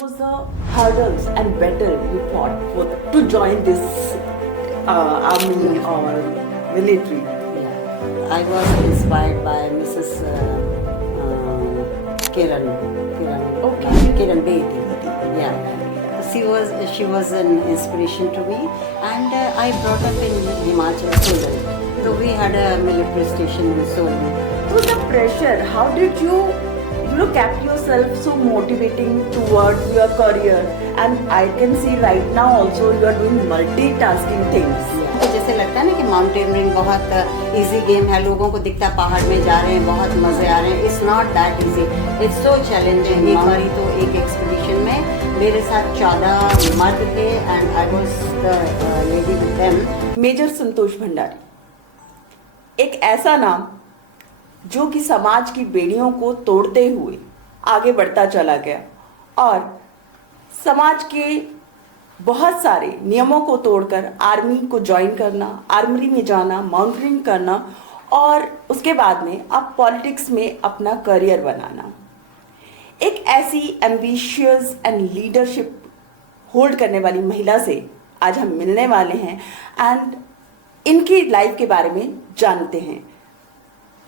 what was the hurdles and battle you fought to join this army or military? Yeah. I was inspired by Mrs. Okay. Kiran Bedi. Yeah. She was an inspiration to me, and I brought up in Himachal, Solan. So we had a military station in Solan. So the pressure, how did you kept yourself so motivating towards your career? And I can see right now also you are doing multitasking things. तो जैसे लगता है ना कि mountaineering बहुत easy game है, लोगों को दिखता है पहाड़ में जा रहे हैं, बहुत मजे आ रहे हैं. It's not that easy, it's so challenging. एक बारी तो एक एक्सपीडिशन में मेरे साथ 14 मर्द थे and I was the lady with them. Major Santosh Bhandari, एक ऐसा नाम जो कि समाज की बेड़ियों को तोड़ते हुए आगे बढ़ता चला गया और समाज के बहुत सारे नियमों को तोड़कर आर्मी को ज्वाइन करना, आर्मी में जाना, मॉनिटरिंग करना और उसके बाद में अब पॉलिटिक्स में अपना करियर बनाना. एक ऐसी एम्बिशियस एंड लीडरशिप होल्ड करने वाली महिला से आज हम मिलने वाले हैं एंड इनकी लाइफ के बारे में जानते हैं.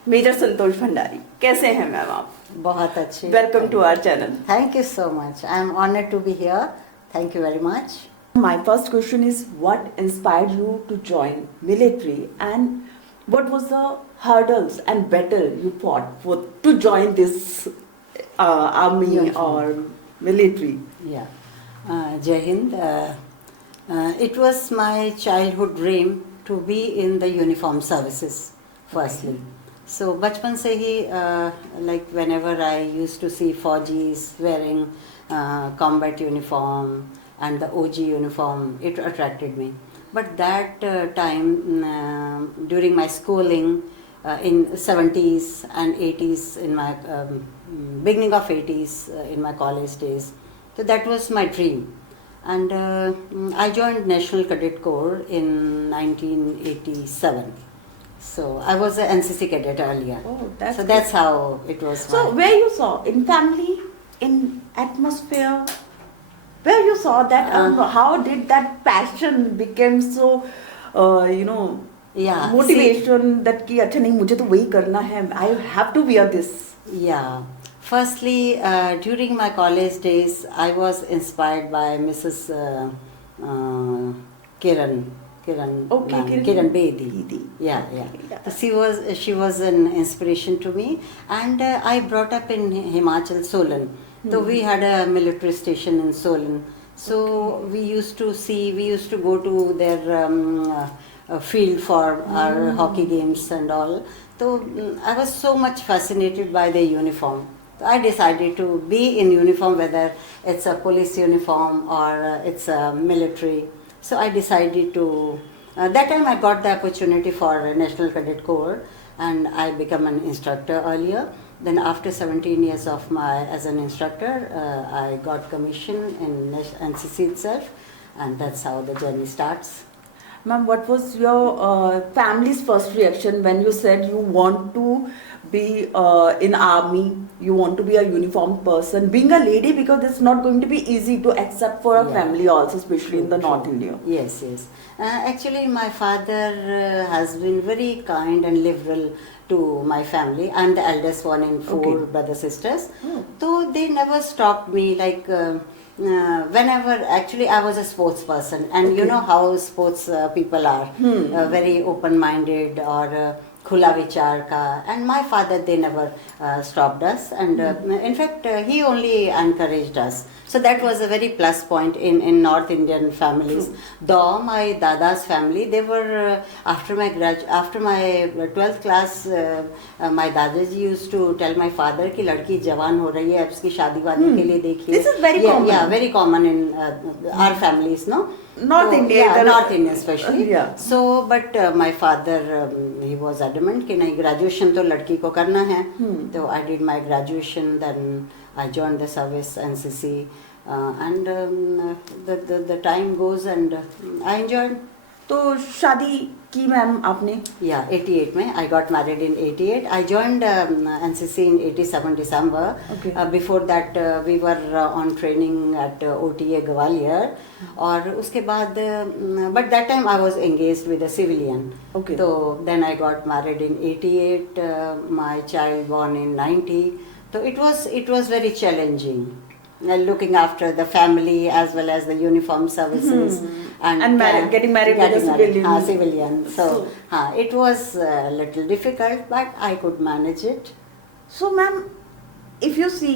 मेजर संतोष भंडारी, कैसे हैं मैम आप? बहुत अच्छे. Welcome to our channel. Thank you so much. I am honoured to be here. Thank you very much. My first question is, what inspired you to join military and what was the hurdles and battle you fought to join this army or military? Yeah. Jai Hind. It was my childhood dream to be in the uniform services, firstly. So, bachpan se hi, like whenever I used to see Faujis wearing combat uniform and the OG uniform, it attracted me. But that time, during my schooling in 70s and 80s, in my beginning of 80s, in my college days, so that was my dream. And I joined National Cadet Corps in 1987. So I was an NCC cadet earlier. Oh, that's how it was. So where you saw in family, in atmosphere, where you saw that, how did that passion became so, motivation that कि अच्छा नहीं मुझे तो वही करना है, I have to wear this. Yeah. Firstly, during my college days, I was inspired by Mrs. Kiran Bedi. Yeah. So she was an inspiration to me, and I brought up in Himachal, Solan. So we had a military station in Solan. So we used to go to their field for our hockey games and all. So I was so much fascinated by their uniform. So I decided to be in uniform, whether it's a police uniform or it's a military. So I decided to, that time I got the opportunity for National Cadet Corps and I became an instructor earlier. Then after 17 years of as an instructor, I got commission in NCC itself, and that's how the journey starts. Ma'am, what was your family's first reaction when you said you want to be in army, you want to be a uniformed person, being a lady, because it's not going to be easy to accept for a family also, especially in the North India. Yes. Actually, my father has been very kind and liberal to my family. I'm the eldest one in 4 brothers sisters. So they never stopped me, like whenever, actually I was a sports person, and you know how sports people are, very open-minded or khula vichar ka, and my father, they never stopped us, and in fact he only encouraged us. So that was a very plus point in North Indian families. Though my dada's family, they were after my 12th class, my dadaji used to tell my father कि लड़की जवान हो रही है, अब इसकी शादी वादी के लिए देखिए. This is very common. Yeah, very common in our families, no? North India. Yeah, North India especially. Yeah. So, but my father, he was adamant कि नहीं, graduation तो लड़की को करना है. So I did my graduation, then I joined the service NCC, and the time goes, and I enjoyed तो शादी की मैम आपने? Yeah, 88 में I got married in 88. I joined NCC in 87 December. Okay. Before that we were on training at OTA Gwalior. और उसके बाद but that time I was engaged with a civilian. Okay. So then I got married in 88. My child born in 90. So it was very challenging. Looking after the family as well as the uniform services And getting married with a civilian. Civilian. So it was a little difficult, but I could manage it. So ma'am, if you see,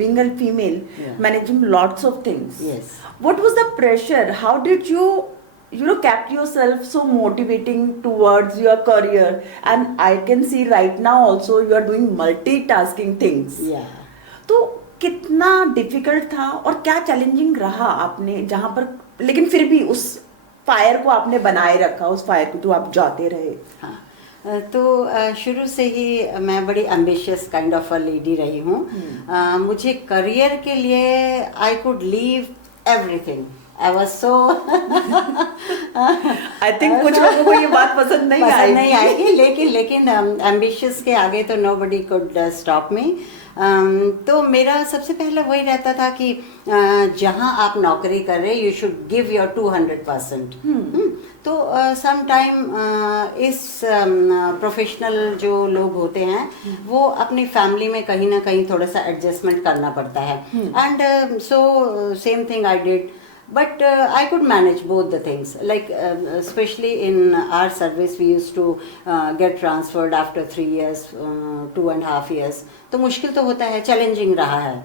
being a female, Yeah. managing lots of things. Yes. What was the pressure? How did you kept yourself so motivating towards your career? And I can see right now also you are doing multitasking things. Yeah. तो कितना difficult था और क्या challenging रहा आपने जहाँ पर, लेकिन फिर भी उस फायर को आपने बनाए रखा, उस फायर को तो आप जाते रहे? हाँ, तो शुरू से ही मैं बड़ी ambitious kind of a lady रही हूँ. मुझे करियर के लिए I could leave everything. I was so I think कुछ लोगों को ये बात पसंद नहीं आएगी, लेकिन एम्बिशियस के आगे तो नोबडी कुड स्टॉप मी. तो मेरा सबसे पहला वही रहता था कि जहाँ आप नौकरी कर रहे यू शुड गिव योर 200%. तो सम टाइम इस प्रोफेशनल जो लोग होते हैं वो अपनी फैमिली में कहीं ना कहीं थोड़ा सा एडजस्टमेंट करना पड़ता है. And so same thing I did. But I could manage both the things. Like especially in our service, we used to get transferred after 3 years, 2.5 years. तो मुश्किल तो होता है, challenging रहा है.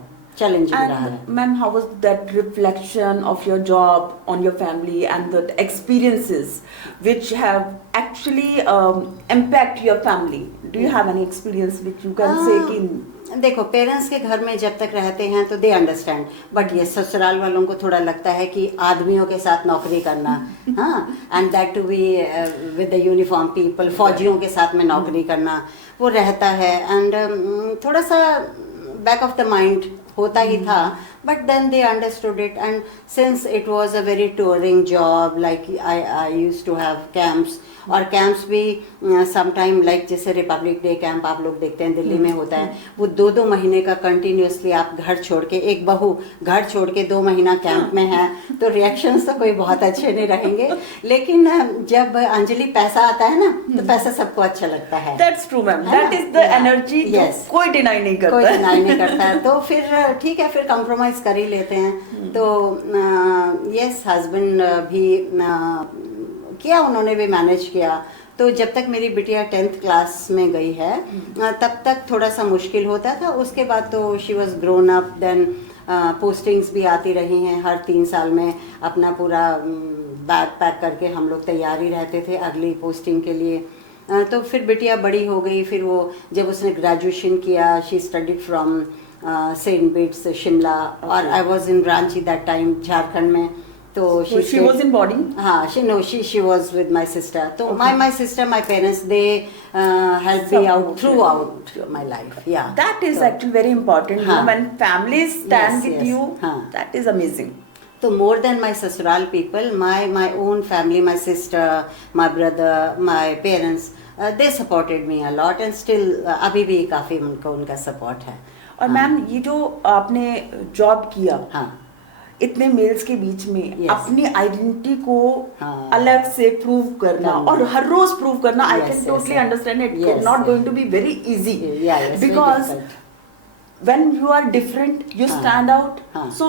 And ma'am, how was that reflection of your job on your family and the experiences which have actually impact your family? Do you have any experience which you can say कि देखो, parents के घर में जब तक रहते हैं तो दे अंडरस्टैंड, बट ये ससुराल वालों को थोड़ा लगता है कि आदमियों के साथ नौकरी करना, हाँ, and that to be with the uniform people, फौजियों के साथ में नौकरी करना वो रहता है. एंड थोड़ा सा बैक ऑफ द माइंड होता ही था, but then they understood it. And since it was a very touring job, like I used to have camps, और कैंप्स भी समटाइम लाइक जैसे रिपब्लिक डे कैंप आप लोग देखते हैं दिल्ली में होता है, वो 2-2 महीने का कंटिन्यूसली आप घर छोड़ के, एक बहू घर छोड़ के 2 महीना कैंप में है, तो रिएक्शंस तो कोई बहुत अच्छे नहीं रहेंगे. लेकिन जब अंजलि पैसा आता है ना तो पैसा सबको अच्छा लगता है. That's true ma'am. That is the energy. Yes. कोई डिनाई नहीं करता है. तो फिर ठीक है, फिर कॉम्प्रोमाइज कर ही लेते हैं. तो यस, हस्बैंड भी किया, उन्होंने भी मैनेज किया. तो जब तक मेरी बिटिया 10th क्लास में गई है तब तक थोड़ा सा मुश्किल होता था. उसके बाद तो she was grown up. Then postings भी आती रही हैं हर 3 साल में. अपना पूरा बैग पैक करके हम लोग तैयार ही रहते थे अगली पोस्टिंग के लिए. तो फिर बिटिया बड़ी हो गई. फिर वो जब उसने ग्रेजुएशन किया, she studied from Saint Bede's Shimla, और I was in Ranchi that time, Jharkhand में. तो she was in boarding. हाँ, she was with my sister. तो my sister, my parents, they helped me out throughout my life. Yeah. That is actually very important. हाँ. When families stand with you, हाँ. that is amazing. So more than my sasural people, my own family, my sister, my brother, my parents, they supported me a lot, and still अभी भी काफी उनका support है. और ma'am ये जो आपने जॉब किया, हाँ, इतने मेल्स के बीच में Yes. अपनी आइडेंटिटी को हाँ. अलग से प्रूव करना और हर रोज प्रूव करना, I Yes, can yes, totally yes. Understand it. Yes, not yes. Going to be very easy, Yeah, yes, because very difficult. when you are different, you हाँ. stand out. हाँ. So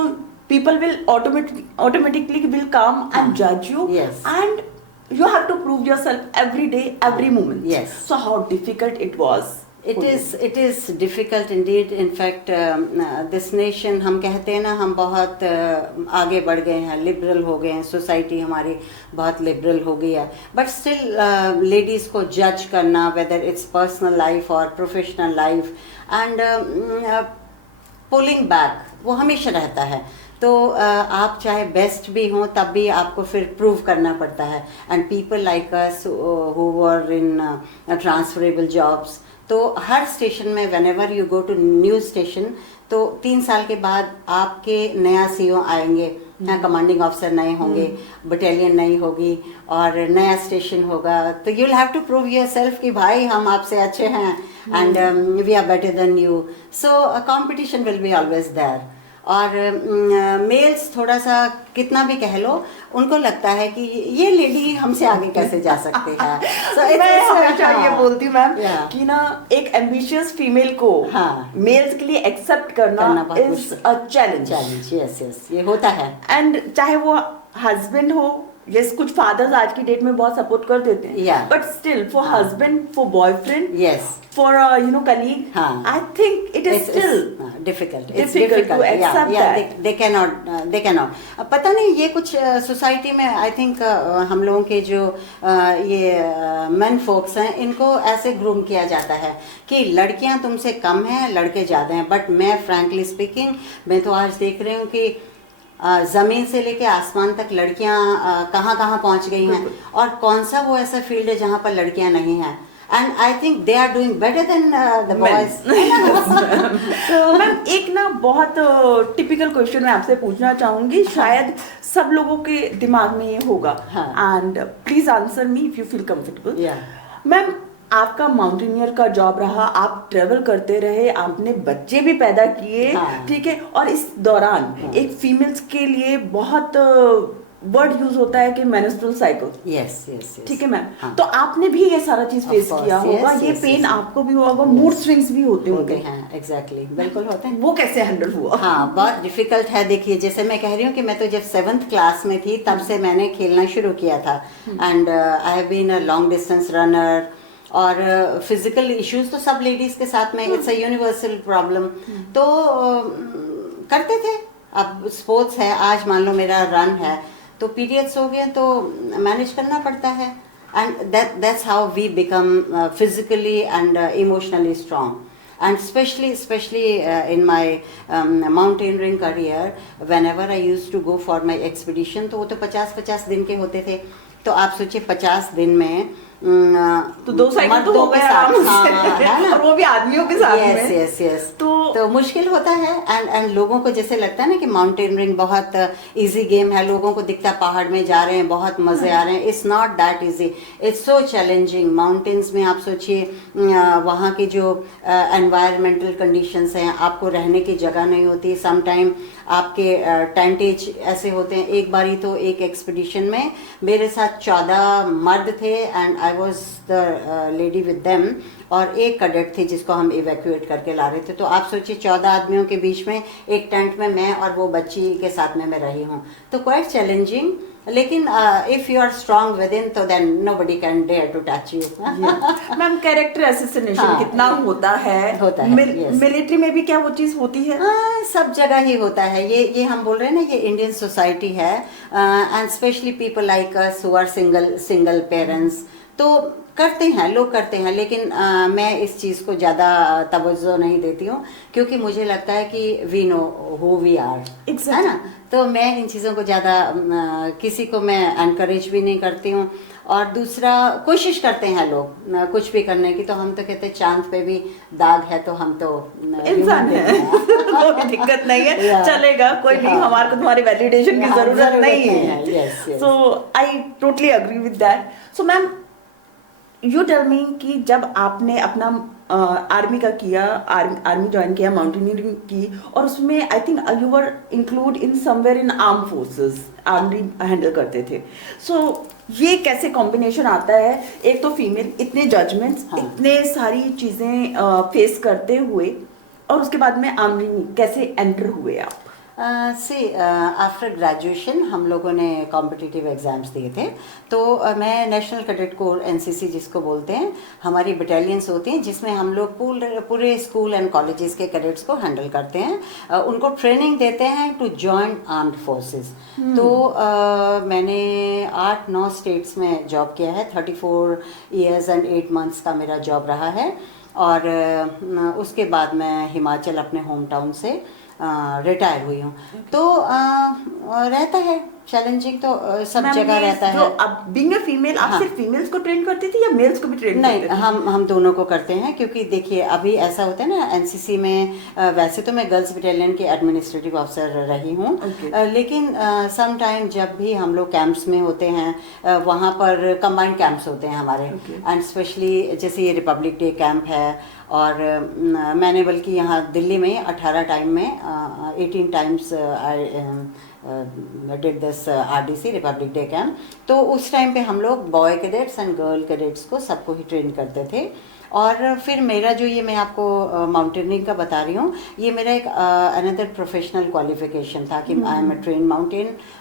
people will automatically will come and हाँ. judge you. Yes. And you have to prove yourself every day, every moment. Yes. So how difficult it was. It is difficult indeed. In fact, this nation, हम कहते हैं ना, हम बहुत आगे बढ़ गए हैं, लिबरल हो गए हैं, सोसाइटी हमारी बहुत लिबरल हो गई है, बट स्टिल लेडीज़ को जज करना, वेदर इट्स पर्सनल लाइफ और professional life, and pulling back, वो हमेशा रहता है. तो आप चाहे बेस्ट भी हों तब भी आपको फिर प्रूव करना पड़ता है. And people like us who were in transferable jobs, तो हर स्टेशन में whenever you go to new station, तो 3 साल के बाद आपके नया सीओ आएंगे, कमांडिंग ऑफिसर नए होंगे, बटालियन नई होगी और नया स्टेशन होगा, तो you will have to prove yourself कि भाई हम आपसे अच्छे हैं and we are better than you, so competition will be always there. और मेल्स थोड़ा सा कितना भी कह लो, उनको लगता है कि ये लेडी हमसे आगे कैसे जा सकते हैं। मैं हमेशा ये बोलती हूँ मैम Yeah. कि ना एक एम्बिशियस फीमेल को हाँ. मेल्स के लिए एक्सेप्ट करना बहुत is a challenge. Challenge, yes yes, ये होता है। एंड चाहे वो हस्बैंड हो, यस कुछ फादर्स आज की डेट में बहुत सपोर्ट कर देते हैं, Yeah. बट स्टिल फॉर हाँ. Husband, for boyfriend, yes, for colleague, हाँ. I think it is still difficult. It's difficult to accept that. They cannot. पता नहीं ये कुछ सोसाइटी में आई थिंक हम लोगों के जो ये मेन फोक्स हैं, इनको ऐसे ग्रूम किया जाता है कि लड़कियां तुमसे कम हैं, लड़के ज़्यादा हैं। बट मैं फ्रैंकली स्पीकिंग, मैं तो आज देख रही हूँ कि ज़मीन से लेके आसमान तक लड़कियां कहाँ कहाँ पहुँच गई हैं, और कौन सा वो ऐसा फील्ड है जहाँ पर लड़कियां नहीं हैं। And I think they are doing better than the boys. तो मैम एक ना बहुत टिपिकल क्वेश्चन मैं आपसे पूछना चाहूंगी, शायद सब लोगों के दिमाग में ये होगा, and please answer me if you feel comfortable. Ma'am आपका माउंटेनियर का जॉब रहा, आप ट्रेवल करते रहे, आपने बच्चे भी पैदा किए, ठीक है, और इस दौरान एक फीमेल्स के लिए बहुत वर्ड यूज होता है कि मेंस्ट्रुअल साइकिल। यस यस, ठीक है मैम, तो आपने भी ये सारा चीज फेस किया होगा, ये पेन आपको भी हुआ होगा, मूड स्विंग्स भी होते हैं। एग्जैक्टली, बिल्कुल होते हैं। वो कैसे हैंडल हुआ? हाँ, बहुत डिफिकल्ट है। देखिए, जैसे मैं कह रही हूँ कि मैं तो जब 7th क्लास में थी तब से मैंने खेलना शुरू किया था, and I have been a long distance runner. और फिजिकल इश्यूज तो सब लेडीज के साथ में, इट्स अ यूनिवर्सल प्रॉब्लम, तो करते थे। अब स्पोर्ट्स है, आज मान लो मेरा रन है तो पीरियड्स हो गए तो मैनेज करना पड़ता है, and that's how we become physically and emotionally strong. And specially in my mountaineering career, whenever I used to go for my expedition, तो वो तो 50-50 दिन के होते थे। तो आप सोचिए 50 दिन में तो 2 साइकिल तो हो गए आराम से, है ना, और वो भी आदमियों के साथ में। यस यस, तो मुश्किल होता है। एंड लोगों को जैसे लगता है ना कि माउंटेनियरिंग बहुत इजी गेम है, लोगों को दिखता है पहाड़ में जा रहे हैं, बहुत मजे आ रहे हैं। It's not that easy, it's so challenging. Mountains में आप सोचिए वहाँ की जो एनवायरमेंटल कंडीशंस हैं, आपको रहने की जगह नहीं होती, सम टाइम आपके टेंटेज ऐसे होते हैं। एक बारी तो एक एक्सपीडिशन में मेरे साथ 14 मर्द थे and I was the lady with them, और एक कैडेट थे जिसको हम इवैक्यूएट करके ला रहे थे। तो आप सोचिए 14 आदमियों के बीच में एक टेंट में मैं और वो बच्ची के साथ में मैं रही हूँ, तो क्वाइट चैलेंजिंग। लेकिन if you are strong within, तो then nobody can dare to touch you. Ma'am character assassination कितना होता है मिलिट्री में भी, क्या वो चीज होती है? सब जगह ही होता है। ये हम बोल रहे हैं ना, ये इंडियन सोसाइटी है, and specially people like us who are single parents, तो करते हैं, लोग करते हैं। लेकिन मैं इस चीज़ को ज़्यादा तवज्जो नहीं देती हूँ, क्योंकि मुझे लगता है कि we know who we are, है ना। तो मैं इन चीज़ों को ज़्यादा किसी को मैं एनकरेज भी नहीं करती हूँ। और दूसरा, कोशिश करते हैं लोग कुछ भी करने की, तो हम तो कहते हैं चांद पे भी दाग है, तो हम तो इंसान है। कोई दिक्कत नहीं है, चलेगा, कोई नहीं, हमारे को तुम्हारी वैलिडेशन की जरूरत नहीं है। So I totally agree with that. So ma'am you tell me कि जब आपने अपना आर्मी का किया, आर्मी ज्वाइन किया, माउंटेनियरिंग की, और उसमें आई think you were include in somewhere in arm forces, army handle करते थे। सो ये कैसे कॉम्बिनेशन आता है, एक तो फीमेल, इतने जजमेंट्स, इतने सारी चीजें फेस करते हुए, और उसके बाद में आर्मी में कैसे एंटर हुए आप? आफ्टर ग्रेजुएशन हम लोगों ने कॉम्पिटिटिव एग्ज़ाम्स दिए थे, तो मैं नेशनल कैडेट कोर एनसीसी जिसको बोलते हैं, हमारी बटालियंस होती हैं जिसमें हम लोग पूरे स्कूल एंड कॉलेजेस के कैडेट्स को हैंडल करते हैं, उनको ट्रेनिंग देते हैं टू जॉइन आर्म्ड फोर्सेस। तो मैंने 8-9 स्टेट्स में जॉब किया है, 34 ईयर्स एंड 8 मंथ्स का मेरा जॉब रहा है। और उसके बाद मैं हिमाचल अपने होम टाउन से रिटायर हुई हूँ। तो रहता है चैलेंजिंग तो सब मैम, जगह ये रहता जो है। अब बीइंग अ फीमेल, आप हाँ। सिर्फ फीमेल्स को ट्रेन करती थी या मेल्स को भी ट्रेन नहीं, करते थे? हम दोनों को करते हैं, क्योंकि देखिए अभी ऐसा होता है ना एनसीसी में, वैसे तो मैं गर्ल्स बटालियन की एडमिनिस्ट्रेटिव ऑफिसर रही हूँ, Okay. लेकिन सम टाइम जब भी हम लोग कैंप्स में होते हैं, वहाँ पर कंबाइंड कैंप्स होते हैं हमारे, Okay. एंड स्पेशली जैसे ये रिपब्लिक डे कैंप है, और मैंने बल्कि यहाँ दिल्ली में 18 टाइम में 18 times I did this RDC Republic day camp. तो उस टाइम पे हम लोग boy cadets and girl cadets को सबको ही ट्रेन करते थे। और फिर मेरा जो ये मैं आपको माउंटेनियरिंग का बता रही हूँ, ये मेरा एक अनदर प्रोफेशनल क्वालिफिकेशन था कि I am a train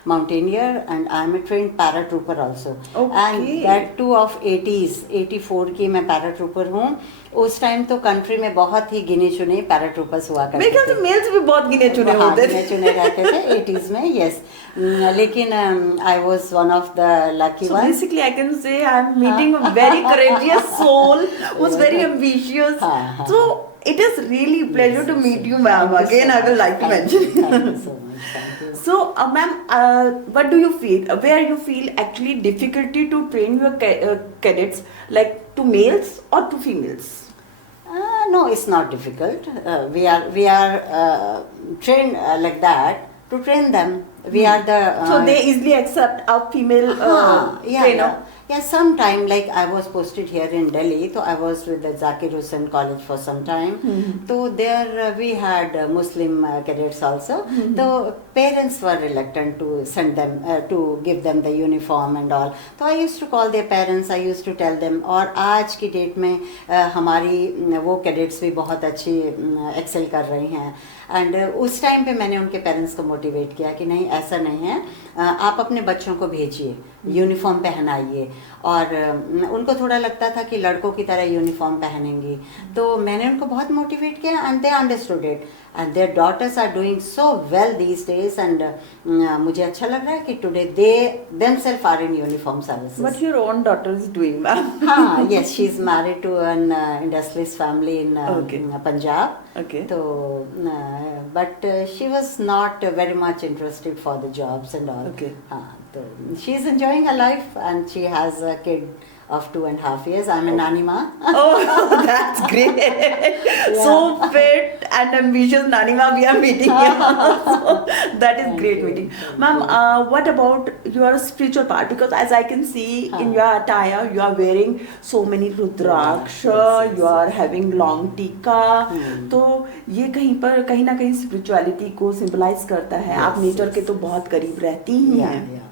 mountaineer and I am a train para trooper also, and Okay. That two of 84 की मैं पैरा ट्रूपर हूँ। उस टाइम तो कंट्री में बहुत ही गिने चुने पैरा ट्रूपर्स हुआ करते मेरे ख्याल से मेल्स भी बहुत गिने चुने हाँ, होते गिने थे। चुने रहते थे 80s में, यस। लेकिन I was one of the lucky So one. basically, I can say I'm meeting a very courageous soul who's very Yeah. ambitious. हाँ. So it is really a pleasure to meet you, ma'am. Again, I will like to mention. Thank you so much. Thank you. So, ma'am, what do you feel? Where you feel actually difficulty to train your cadets, like to males or to females? No, it's not difficult. We are trained like that to train them. We are the So they easily accept a female yeah, trainer. yeah. Sometime like I was posted here in Delhi, so I was with the Zakir Hussain College for some time. So there we had Muslim cadets also. So parents were reluctant to send them to give them the uniform and all. So I used to call their parents. I used to tell them. और आज की date में हमारी वो cadets भी बहुत अच्छी Excel कर रही हैं, एंड उस टाइम पे मैंने उनके पेरेंट्स को मोटिवेट किया कि नहीं, ऐसा नहीं है, आप अपने बच्चों को भेजिए, यूनिफॉर्म पहनाइए। और उनको थोड़ा लगता था कि लड़कों की तरह यूनिफॉर्म पहनेंगी, तो मैंने उनको बहुत मोटिवेट किया, and they understood it, and their daughters are doing so well these days, and मुझे अच्छा लग रहा है कि today they themselves are in uniform services. What your own daughter is doing, ma'am? हाँ, yes, she is married to an industrialist family in Okay. Punjab. Okay. So, but she was not very much interested for the jobs and all. Okay. So she is enjoying her life, and she has a kid of 2.5 years. I'm a nanny ma. Oh, that's great. So fit and ambitious Nanima we are meeting here. So that is Thank great you. meeting. Thank Ma'am, you. what about your spiritual part? Because as I can see in your attire, you are wearing so many rudraksha, Yes, you are yes. having long tika. तो ये कहीं ना कहीं spirituality को symbolize करता है। आप Yes, nature yes. के तो बहुत करीब रहती ही Yeah, हैं। yeah.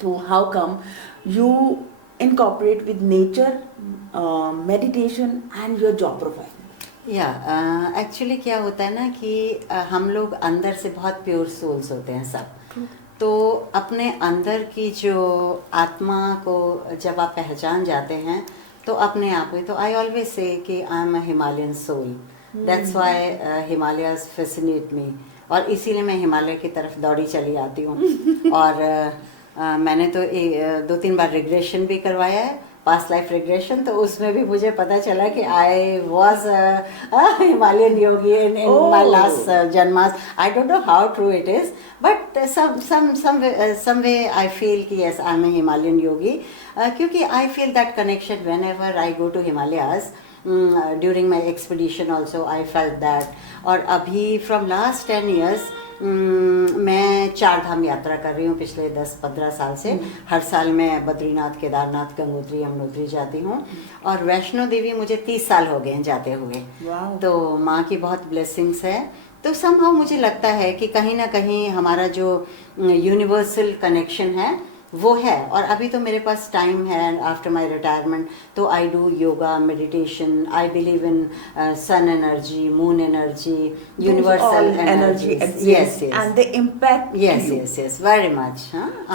तो how come you incorporate with nature, meditation and your job profile? या एक्चुअली क्या होता है ना कि हम लोग अंदर से बहुत प्योर सोल्स होते हैं सब, तो अपने अंदर की जो आत्मा को जब आप पहचान जाते हैं तो अपने आप ही, तो आई ऑलवेज से कि I am a Himalayan soul, that's why Himalayas fascinate me, और इसीलिए मैं हिमालय की तरफ दौड़ी चली आती हूँ। और मैंने तो 2-3 बार रिग्रेशन भी करवाया है, पास्ट लाइफ रिग्रेशन, तो उसमें भी मुझे पता चला कि I was Himalayan yogi in my last जन्मास। I don't know how true it is, but some way I feel कि yes, I am a Himalayan yogi, क्योंकि I feel that connection whenever I go to Himalayas. During my expedition also I felt that. और अभी from last 10 years मैं 4 धाम यात्रा कर रही हूँ पिछले 10-15 साल से। हर साल मैं बद्रीनाथ, केदारनाथ, गंगोत्री, यमुनोत्री जाती हूँ, और वैष्णो देवी मुझे 30 साल हो गए हैं जाते हुए। Wow. तो माँ की बहुत ब्लेसिंग्स है, तो समहाउ मुझे लगता है कि कहीं ना कहीं हमारा जो यूनिवर्सल कनेक्शन है वो है। और अभी तो मेरे पास टाइम है आफ्टर माय रिटायरमेंट, तो I do yoga, meditation, I believe in sun energy, moon energy, universal energy energy, yes yes, and they impact yes you. yes yes, very much.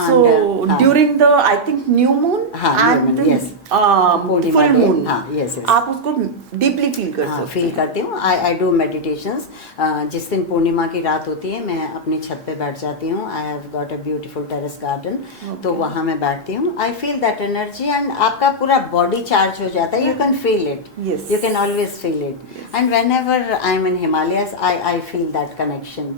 So during the I think new moon हाँ, new and moon, the yes. full day, moon, हाँ, yes, yes. आप उसको deeply feel कर हाँ, सकते feel हैं। करती हूँ। I do meditations. जिस दिन पूर्णिमा की रात होती है मैं अपनी छत पे बैठ जाती हूँ। I have got a beautiful terrace garden, तो वहाँ मैं बैठती हूँ। I feel that energy, and आपका पूरा बॉडी चार्ज हो जाता है। You can feel it, Yes. You can always feel it, and when ever I am in Himalayas I feel that connection.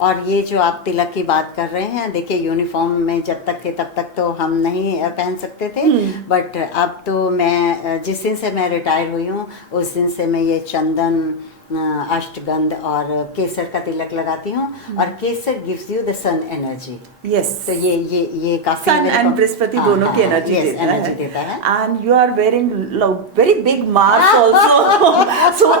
और ये जो आप तिलक की बात कर रहे हैं, देखिए यूनिफॉर्म में जब तक थे तब तक तो हम नहीं पहन सकते थे, बट अब तो मैं जिस दिन से मैं रिटायर हुई हूँ उस दिन से मैं ये चंदन, अष्टगंध और केसर का तिलक लगाती हूँ। और kesar gives you the sun energy. Yes, तो ये काफी सन एंड बृहस्पति दोनों की एनर्जी देता है। And you are wearing very big marks also, so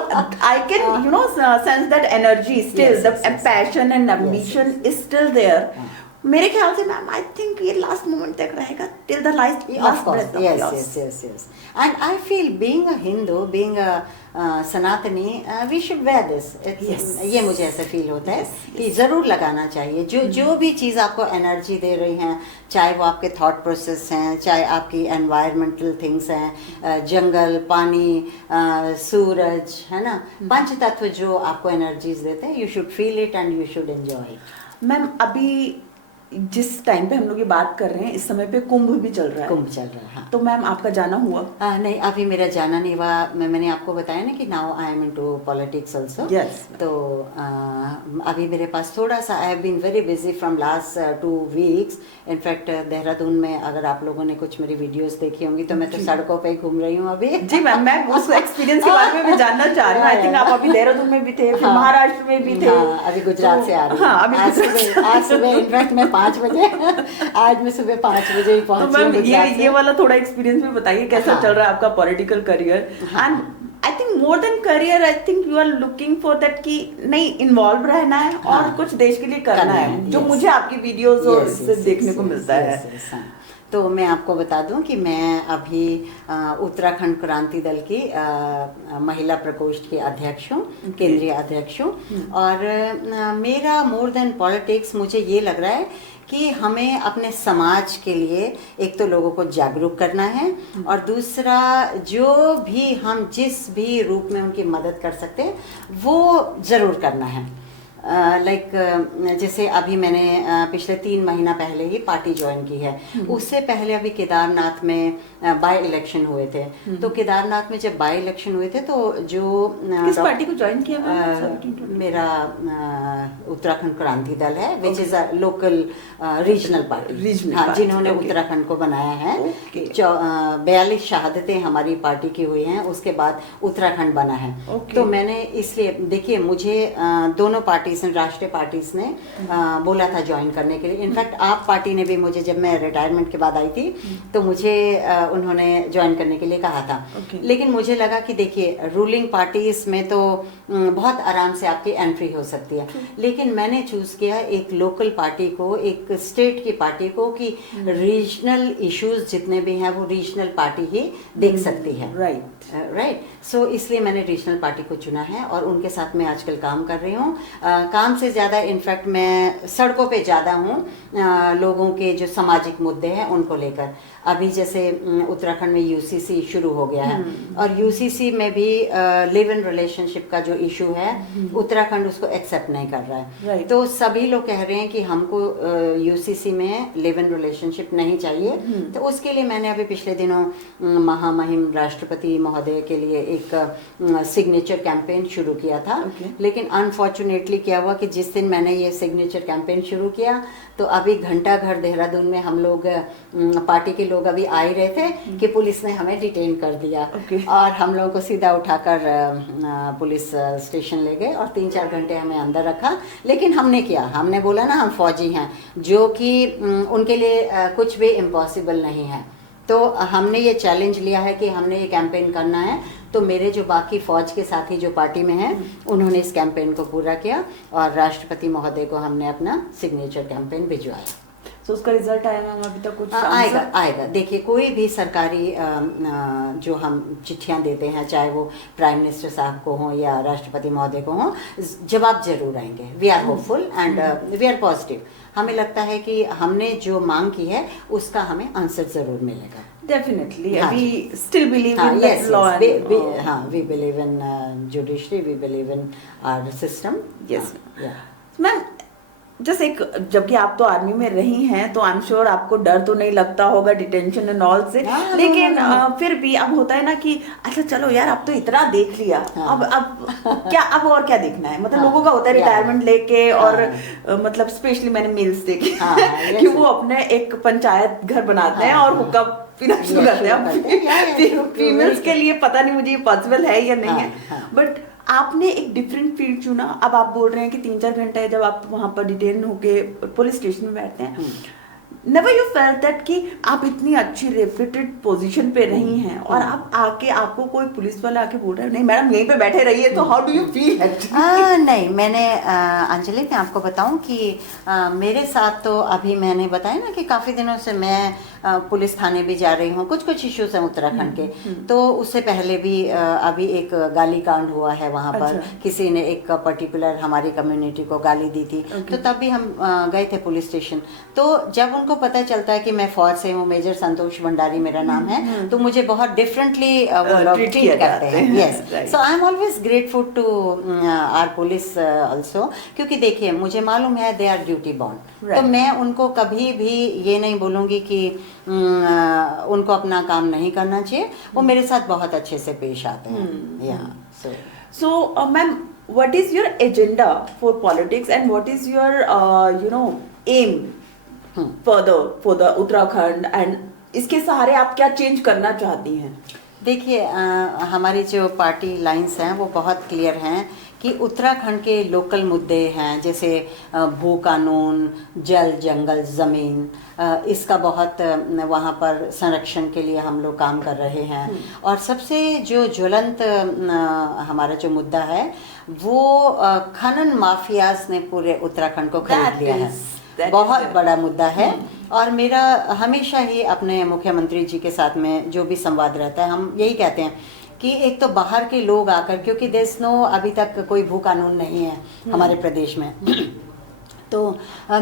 I can you know sense that energy still, the passion and ambition is still there. मेरे ख्याल से मैम आई थिंक ये लास्ट मोमेंट तक रहेगा, till the last breath of yours. Yes. And I feel being a Hindu, being a सनातनी, we should wear this. Yes. ये मुझे ऐसा फील होता है Yes, कि ज़रूर लगाना चाहिए। जो भी चीज़ आपको एनर्जी दे रही हैं, चाहे वो आपके थॉट प्रोसेस हैं, चाहे आपकी एनवायरमेंटल थिंग्स हैं, जंगल, पानी, सूरज, है ना, पंच तत्व जो आपको एनर्जीज देते हैं, you should feel it and you should enjoy it. Ma'am अभी जिस टाइम पे हम लोग ये बात कर रहे हैं, इस समय पे कुंभ भी चल रहा है। कुंभ चल रहा है, हाँ। तो मैम आपका जाना हुआ? नहीं, अभी मेरा जाना नहीं हुआ। मैंने आपको बताया ना कि now I am into politics also. Yes. तो अभी मेरे पास थोड़ा सा, I have been very busy from last 2 weeks. In fact Dehradun में अगर आप लोगों ने कुछ मेरी वीडियोस देखी होंगी तो मैं तो सड़कों पे ही घूम रही हूँ अभी। जी मैम, मैं उस एक्सपीरियंस के बारे में भी जानना चाह रही हूँ। आई थिंक आप अभी देहरादून में भी थे, फिर महाराष्ट्र में भी थे। हाँ, अभी गुजरात से आ रही हूँ। हाँ, अभी आज सुबह इनफैक्ट मैं 5 बजे आज मैं सुबह 5 बजे ही तो पहुंची हूँ मैम गुजरात से। ये वाला थोड़ा एक्सपीरियंस में बताइए, कैसा हाँ। चल रहा है आपका political career? And I think more than career, I think you are looking for that कि नहीं, इन्वॉल्व रहना है और हाँ। कुछ देश के लिए करना है, जो yes. मुझे आपकी वीडियोस और Yes, इससे yes, देखने yes, को yes, मिलता yes, है। yes, हाँ। तो मैं आपको बता दूं कि मैं अभी उत्तराखंड क्रांति दल की महिला प्रकोष्ठ की अध्यक्ष हूँ, केंद्रीय अध्यक्ष हूँ। और मेरा मोर देन पॉलिटिक्स, मुझे ये लग रहा है कि हमें अपने समाज के लिए एक तो लोगों को जागरूक करना है, और दूसरा जो भी हम जिस भी रूप में उनकी मदद कर सकते हैं वो ज़रूर करना है। लाइक जैसे अभी मैंने पिछले 3 महीना पहले ही पार्टी ज्वाइन की है। उससे पहले अभी केदारनाथ में बाय इलेक्शन हुए थे। तो केदारनाथ में जब बाय इलेक्शन हुए थे तो जो किस पार्टी को ज्वाइन किया? मेरा उत्तराखंड क्रांति दल है, which is a local regional party, हाँ, जिन्होंने उत्तराखंड को बनाया है। 42 शहादतें हमारी पार्टी की हुई हैं, उसके बाद उत्तराखंड बना है। तो मैंने इसलिए, देखिए मुझे दोनों पार्टी, राष्ट्रीय पार्टीज ने बोला था ज्वाइन करने के लिए। इनफैक्ट आप पार्टी ने भी मुझे, जब मैं रिटायरमेंट के बाद आई थी तो मुझे उन्होंने ज्वाइन करने के लिए कहा था। लेकिन मुझे लगा कि देखिए रूलिंग पार्टीज में तो बहुत आराम से आपकी एंट्री हो सकती है, लेकिन मैंने चूज किया एक लोकल पार्टी को, एक स्टेट की पार्टी को, कि रीजनल इश्यूज जितने भी हैं वो रीजनल पार्टी ही देख सकती है। राइट। सो इसलिए मैंने रीजनल पार्टी को चुना है और उनके साथ में आजकल काम कर रही हूँ। काम से ज़्यादा इनफैक्ट मैं सड़कों पे ज़्यादा हूँ, लोगों के जो सामाजिक मुद्दे हैं उनको लेकर। अभी जैसे उत्तराखंड में यूसीसी शुरू हो गया है, और यूसीसी में भी लिव इन रिलेशनशिप का जो इशू है, उत्तराखंड उसको एक्सेप्ट नहीं कर रहा है। तो सभी लोग कह रहे हैं कि हमको यूसीसी में लिव इन रिलेशनशिप नहीं चाहिए। तो उसके लिए मैंने अभी पिछले दिनों महामहिम राष्ट्रपति महोदय के लिए एक सिग्नेचर कैंपेन शुरू किया था। लेकिन अनफॉर्चुनेटली क्या हुआ कि जिस दिन मैंने ये सिग्नेचर कैंपेन शुरू किया तो अभी घंटा घर देहरादून में हम लोग, पार्टी के लोग अभी आ ही रहे थे कि पुलिस ने हमें डिटेन कर दिया। और हम लोगों को सीधा उठाकर पुलिस स्टेशन ले गए और 3-4 घंटे हमें अंदर रखा। लेकिन हमने किया, हमने बोला ना हम फौजी हैं, जो कि उनके लिए कुछ भी इम्पॉसिबल नहीं है। तो हमने ये चैलेंज लिया है कि हमने ये कैंपेन करना है। तो मेरे जो बाकी फौज के साथी जो पार्टी में हैं, उन्होंने इस कैंपेन को पूरा किया और राष्ट्रपति महोदय को हमने अपना सिग्नेचर कैंपेन भिजवाया। तो उसका रिजल्ट आया मैम? अभी तक कुछ आएगा। देखिए कोई भी सरकारी जो हम चिट्ठियां देते हैं, चाहे वो प्राइम मिनिस्टर साहब को हों या राष्ट्रपति महोदय को हों, जवाब जरूर आएंगे। We are hopeful and we are positive. हमें लगता है कि हमने जो मांग की है उसका हमें आंसर जरूर मिलेगा। Definitely, we still believe in that law. We believe in judiciary, we believe in our system. Yes. Yeah. Ma'am जैसे एक, जबकि आप तो आर्मी में रही हैं तो आई एम श्योर आपको डर तो नहीं लगता होगा डिटेंशन एंड ऑल से, हाँ, लेकिन हाँ। फिर भी अब होता है ना कि अच्छा चलो यार अब तो इतना देख लिया, हाँ। अब क्या, अब और क्या देखना है, मतलब हाँ, लोगों का होता है या। रिटायरमेंट लेके, और हाँ। मतलब स्पेशली मैंने मेल्स देखे हाँ, हाँ, कि yes, वो अपने एक पंचायत घर बनाते हैं हाँ, और हाँ। हुक्का पीना शुरू Yeah, करते हैं। शुरू करते हैं। Yeah, yeah, true, true, females very के true. लिए पता नहीं मुझे ये पॉसिबल है या नहीं हाँ, है, हाँ। बट आपने एक डिफरेंट फील्ड चुना। अब आप बोल रहे हैं कि 3-4 घंटे जब आप वहां पर डिटेन होके पुलिस स्टेशन में बैठते हैं, नेवर यू फेल्ट दैट कि आप इतनी अच्छी रेप्यूटेड पोजीशन पे रही हैं और आप आके आपको कोई पुलिस वाला आके बोल रहा है नहीं मैडम यहीं पे बैठे रहिए, तो how do you feel actually? नहीं, मैंने अंजलि मैं आपको बताऊं कि मेरे साथ तो अभी मैंने बताया ना कि काफ़ी दिनों से मैं पुलिस थाने भी जा रही हूँ, कुछ कुछ इश्यूज हैं उत्तराखंड के, तो उससे पहले भी अभी एक गाली कांड हुआ है वहाँ पर। अच्छा। किसी ने एक पर्टिकुलर हमारी कम्युनिटी को गाली दी थी, तो तब भी हम गए थे पुलिस स्टेशन। तो जब उनको पता चलता है कि मैं फौज से हूँ, मेजर संतोष भंडारी मेरा नाम है, तो मुझे बहुत डिफरेंटली वो लोग treat ट्रीट किया करते जाते हैं। हैं। Yes, Right. So I am always grateful to our police also, क्योंकि देखिए मुझे मालूम है they are duty bound, Right. तो मैं उनको कभी भी ये नहीं बोलूँगी कि उनको अपना काम नहीं करना चाहिए। वो मेरे साथ बहुत अच्छे से पेश आते हैं। या So, ma'am, what is your agenda for politics and what is your, aim for the Uttarakhंड and इसके सहारे आप क्या चेंज करना चाहती हैं? देखिए हमारी जो पार्टी लाइंस हैं वो बहुत क्लियर हैं कि उत्तराखंड के लोकल मुद्दे हैं, जैसे भू कानून, जल जंगल ज़मीन, इसका बहुत वहाँ पर संरक्षण के लिए हम लोग काम कर रहे हैं। और सबसे जो ज्वलंत हमारा जो मुद्दा है वो खनन माफियाज ने पूरे उत्तराखंड को खरीद लिया है, बहुत बड़ा मुद्दा है। और मेरा हमेशा ही अपने मुख्यमंत्री जी के साथ में जो भी संवाद रहता है, हम यही कहते हैं कि एक तो बाहर के लोग आकर, क्योंकि देश नो अभी तक कोई भू कानून नहीं है हमारे प्रदेश में, तो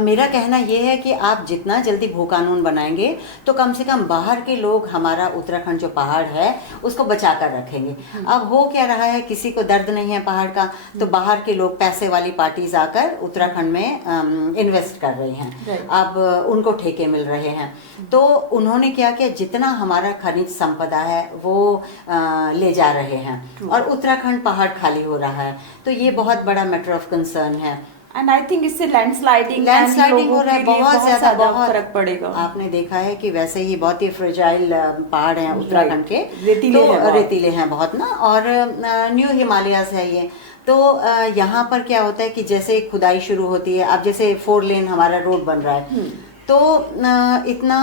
मेरा कहना ये है कि आप जितना जल्दी भू कानून बनाएंगे तो कम से कम बाहर के लोग हमारा उत्तराखंड जो पहाड़ है उसको बचा कर रखेंगे। अब हो क्या रहा है, किसी को दर्द नहीं है पहाड़ का, तो बाहर के लोग पैसे वाली पार्टीज आकर उत्तराखंड में इन्वेस्ट कर रही हैं। अब उनको ठेके मिल रहे हैं, तो उन्होंने क्या किया, जितना हमारा खनिज संपदा है वो ले जा रहे हैं और उत्तराखंड पहाड़ खाली हो रहा है। तो ये बहुत बड़ा मैटर ऑफ कंसर्न है। एंड आई थिंक इससे लैंडस्लाइडिंग हो रहा है, बहुत ज्यादा, बहुत फर्क पड़ेगा। आपने देखा है कि वैसे ही बहुत ही फ्रेजाइल पहाड़ हैं उत्तराखंड के, रेतीले हैं बहुत ना, और न्यू हिमालयाज है ये। तो यहाँ पर क्या होता है कि जैसे खुदाई शुरू होती है, अब जैसे 4 लेन हमारा रोड बन रहा है, तो इतना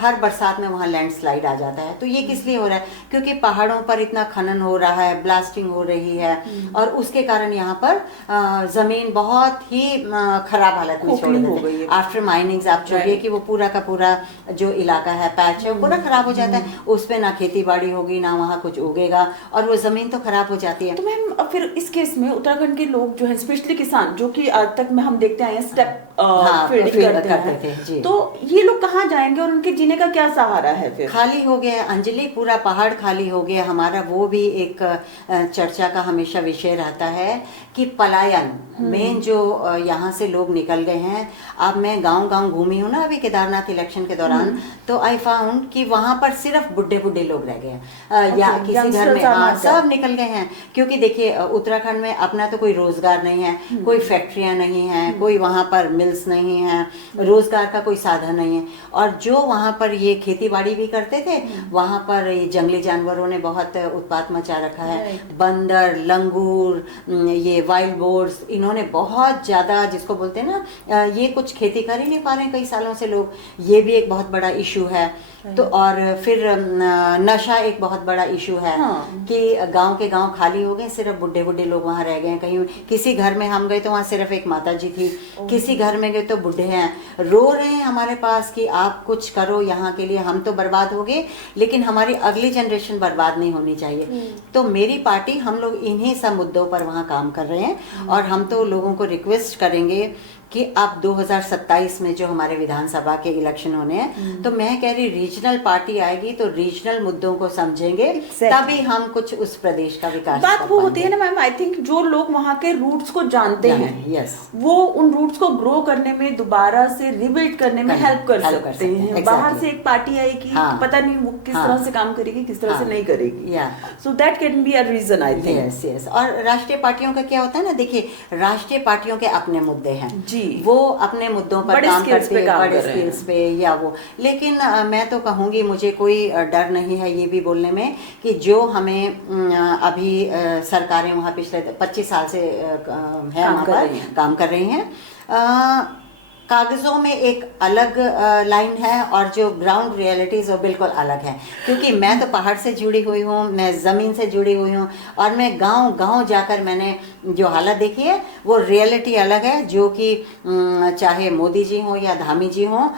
हर बरसात में वहाँ लैंडस्लाइड आ जाता है। तो ये किस लिए हो रहा है, क्योंकि पहाड़ों पर इतना खनन हो रहा है, ब्लास्टिंग हो रही है, और उसके कारण यहाँ पर ज़मीन बहुत ही खराब हालत में छोड़ देते हैं। आफ्टर माइनिंग्स आप छोड़िए कि वो पूरा का पूरा जो इलाका है, पैच है, वो पूरा खराब हो जाता है। उस पर ना खेती बाड़ी होगी, ना वहाँ कुछ उगेगा, और वो ज़मीन तो खराब हो जाती है। तो मैम फिर इस केस में उत्तराखंड के लोग जो है, स्पेशली किसान, जो कि आज तक में हम देखते आए हैं स्टेप फील्डिंग करते हैं, तो ये लोग कहाँ जाएंगे और उनके जीने का क्या सहारा है? फिर खाली हो गया अंजलि, पूरा पहाड़ खाली हो गया हमारा। वो भी एक चर्चा का हमेशा विषय रहता है कि पलायन मेन जो यहाँ से लोग निकल गए हैं। अब मैं गांव घूमी हूँ ना अभी केदारनाथ इलेक्शन के दौरान, तो आई फाउंड कि वहाँ पर सिर्फ बुढ़े लोग रह गए हैं, या किसी घर में, हाँ, सब निकल गए हैं। क्योंकि देखिए उत्तराखंड में अपना तो कोई रोजगार नहीं है, कोई फैक्ट्रियाँ नहीं हैं, कोई वहाँ पर मिल्स नहीं है, रोजगार का कोई साधन नहीं है। और जो वहाँ पर ये खेती बाड़ी भी करते थे, वहाँ पर ये जंगली जानवरों ने बहुत उत्पात मचा रखा है। बंदर, लंगूर, ये वाइल्ड बोर्स, इन्होंने बहुत ज़्यादा, जिसको बोलते हैं ना, ये कुछ खेती कर ही नहीं पा रहे हैं कई सालों से लोग, ये भी एक बहुत बड़ा इशू है। तो और फिर नशा एक बहुत बड़ा इशू है, कि गांव के गांव खाली हो गए, सिर्फ बुढ़े लोग वहाँ रह गए हैं। कहीं किसी घर में हम गए तो वहाँ सिर्फ एक माता जी थी, किसी घर में गए तो बुढ़े हैं, रो रहे हैं हमारे पास कि आप कुछ करो यहाँ के लिए, हम तो बर्बाद हो गए, लेकिन हमारी अगली जनरेशन बर्बाद नहीं होनी चाहिए। तो मेरी पार्टी, हम लोग इन्हीं सब मुद्दों पर वहाँ काम कर रहे हैं, और हम तो लोगों को रिक्वेस्ट करेंगे कि अब 2027 में जो हमारे विधानसभा के इलेक्शन होने हैं, तो मैं कह रही रीजनल पार्टी आएगी तो रीजनल मुद्दों को समझेंगे, तभी हम कुछ उस प्रदेश का विकास बात कर वो होती पाएंगे। है ना मैम, आई थिंक जो लोग वहाँ के रूट्स को जानते हैं, यस, वो उन रूट्स को ग्रो करने में, दोबारा से रिबिल्ड करने में हेल्प कर सकते हैं। exactly. बाहर से एक पार्टी आएगी, हाँ, पता नहीं वो किस हाँ, तरह से काम करेगी, किस तरह हाँ, से नहीं करेगी। या so that can be a reason, I think. Yes yes. और राष्ट्रीय पार्टियों का क्या होता है ना, देखिए राष्ट्रीय पार्टियों के अपने मुद्दे हैं जी, वो अपने मुद्दों पर बड़े काम skills करते पे हैं, काम बड़े कर रहे हैं। स्किल्स पे या वो। लेकिन मैं तो कहूँगी मुझे कोई डर नहीं है ये भी बोलने में कि जो हमें अभी सरकारें वहाँ पिछले 25 साल से है वहाँ पर काम कर रही हैं, कागज़ों में एक अलग लाइन है और जो ग्राउंड रियलिटीज़ वो बिल्कुल अलग है। क्योंकि मैं तो पहाड़ से जुड़ी हुई हूँ, मैं ज़मीन से जुड़ी हुई हूँ, और मैं गांव जाकर मैंने जो हालत देखी है वो रियलिटी अलग है। जो कि चाहे मोदी जी हों या धामी जी हों,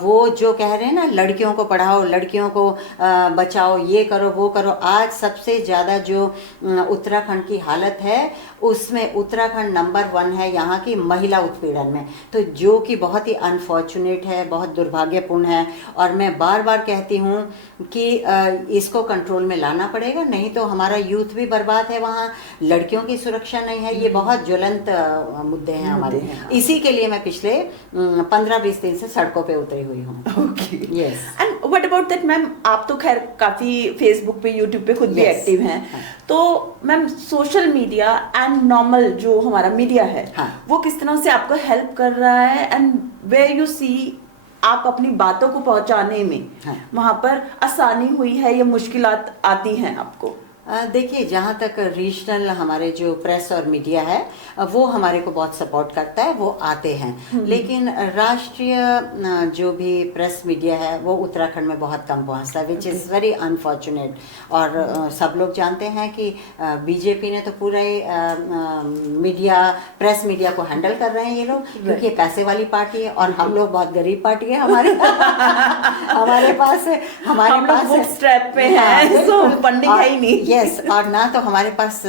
वो जो कह रहे हैं ना लड़कियों को पढ़ाओ, लड़कियों को बचाओ, ये करो वो करो। आज सबसे ज़्यादा जो उत्तराखंड की हालत है उसमें उत्तराखंड नंबर 1 है यहाँ की महिला उत्पीड़न में, तो जो कि बहुत ही अनफॉर्चुनेट है, बहुत दुर्भाग्यपूर्ण है। और मैं बार बार कहती हूँ कि इसको कंट्रोल में लाना पड़ेगा, नहीं तो हमारा यूथ भी बर्बाद है, वहाँ लड़कियों की सुरक्षा नहीं है। ये बहुत ज्वलंत मुद्दे हैं हमारे। इसी के लिए मैं पिछले 15-20 दिन से सड़कों पे उतरी हुई हूँ। Okay, yes. And what about that ma'am, आप तो खैर काफी फेसबुक पे, यूट्यूब पे खुद भी Yes. एक्टिव हैं, तो ma'am social media and normal जो हमारा मीडिया है, हाँ, वो किस तरह से आपको हेल्प कर रहा है, एंड वेयर यू सी आप अपनी बातों को पहुंचाने में हाँ, वहां पर आसानी हुई है या मुश्किलात आती हैं आपको? देखिए जहाँ तक रीजनल हमारे जो प्रेस और मीडिया है वो हमारे को बहुत सपोर्ट करता है, वो आते हैं। लेकिन राष्ट्रीय जो भी प्रेस मीडिया है वो उत्तराखंड में बहुत कम पहुँचता है, विच इज़ वेरी अनफॉर्चुनेट। और सब लोग जानते हैं कि बीजेपी ने तो पूरे मीडिया, प्रेस मीडिया को हैंडल कर रहे हैं ये लोग, क्योंकि पैसे वाली पार्टी है और हम लोग बहुत गरीब पार्टी है। हमारे पास स्ट्रैप पे हैं, सो फंडिंग है ही नहीं। यस, और ना तो हमारे पास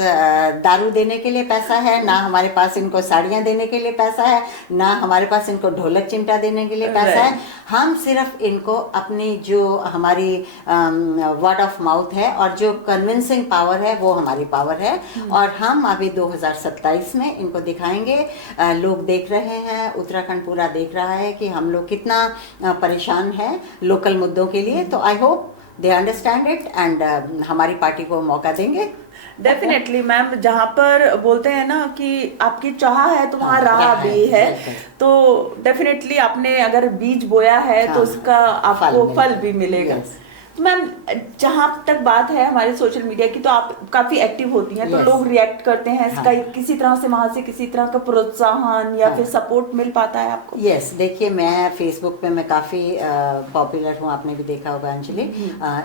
दारू देने के लिए पैसा है, ना हमारे पास इनको साड़ियाँ देने के लिए पैसा है, ना हमारे पास इनको ढोलक चिमटा देने के लिए पैसा है। हम सिर्फ इनको अपनी जो हमारी वर्ड ऑफ माउथ है और जो कन्विंसिंग पावर है वो हमारी पावर है। और हम अभी 2027 में इनको दिखाएंगे। लोग देख रहे हैं, उत्तराखंड पूरा देख रहा है कि हम लोग कितना परेशान हैं लोकल मुद्दों के लिए। तो I hope they understand it and हमारी पार्टी को मौका देंगे। डेफिनेटली मैम, जहाँ पर बोलते हैं ना कि आपकी चाह है तो वहाँ राह भी है, तो डेफिनेटली आपने अगर बीज बोया है तो उसका आपको फल भी मिलेगा। मैम जहाँ तक बात है हमारे सोशल मीडिया की, तो आप काफी एक्टिव होती हैं, तो लोग रिएक्ट करते हैं, इसका किसी तरह से वहां से किसी तरह का प्रोत्साहन या फिर सपोर्ट मिल पाता है आपको? यस, देखिए मैं फेसबुक पे मैं काफ़ी पॉपुलर हूँ, आपने भी देखा होगा अंजलि।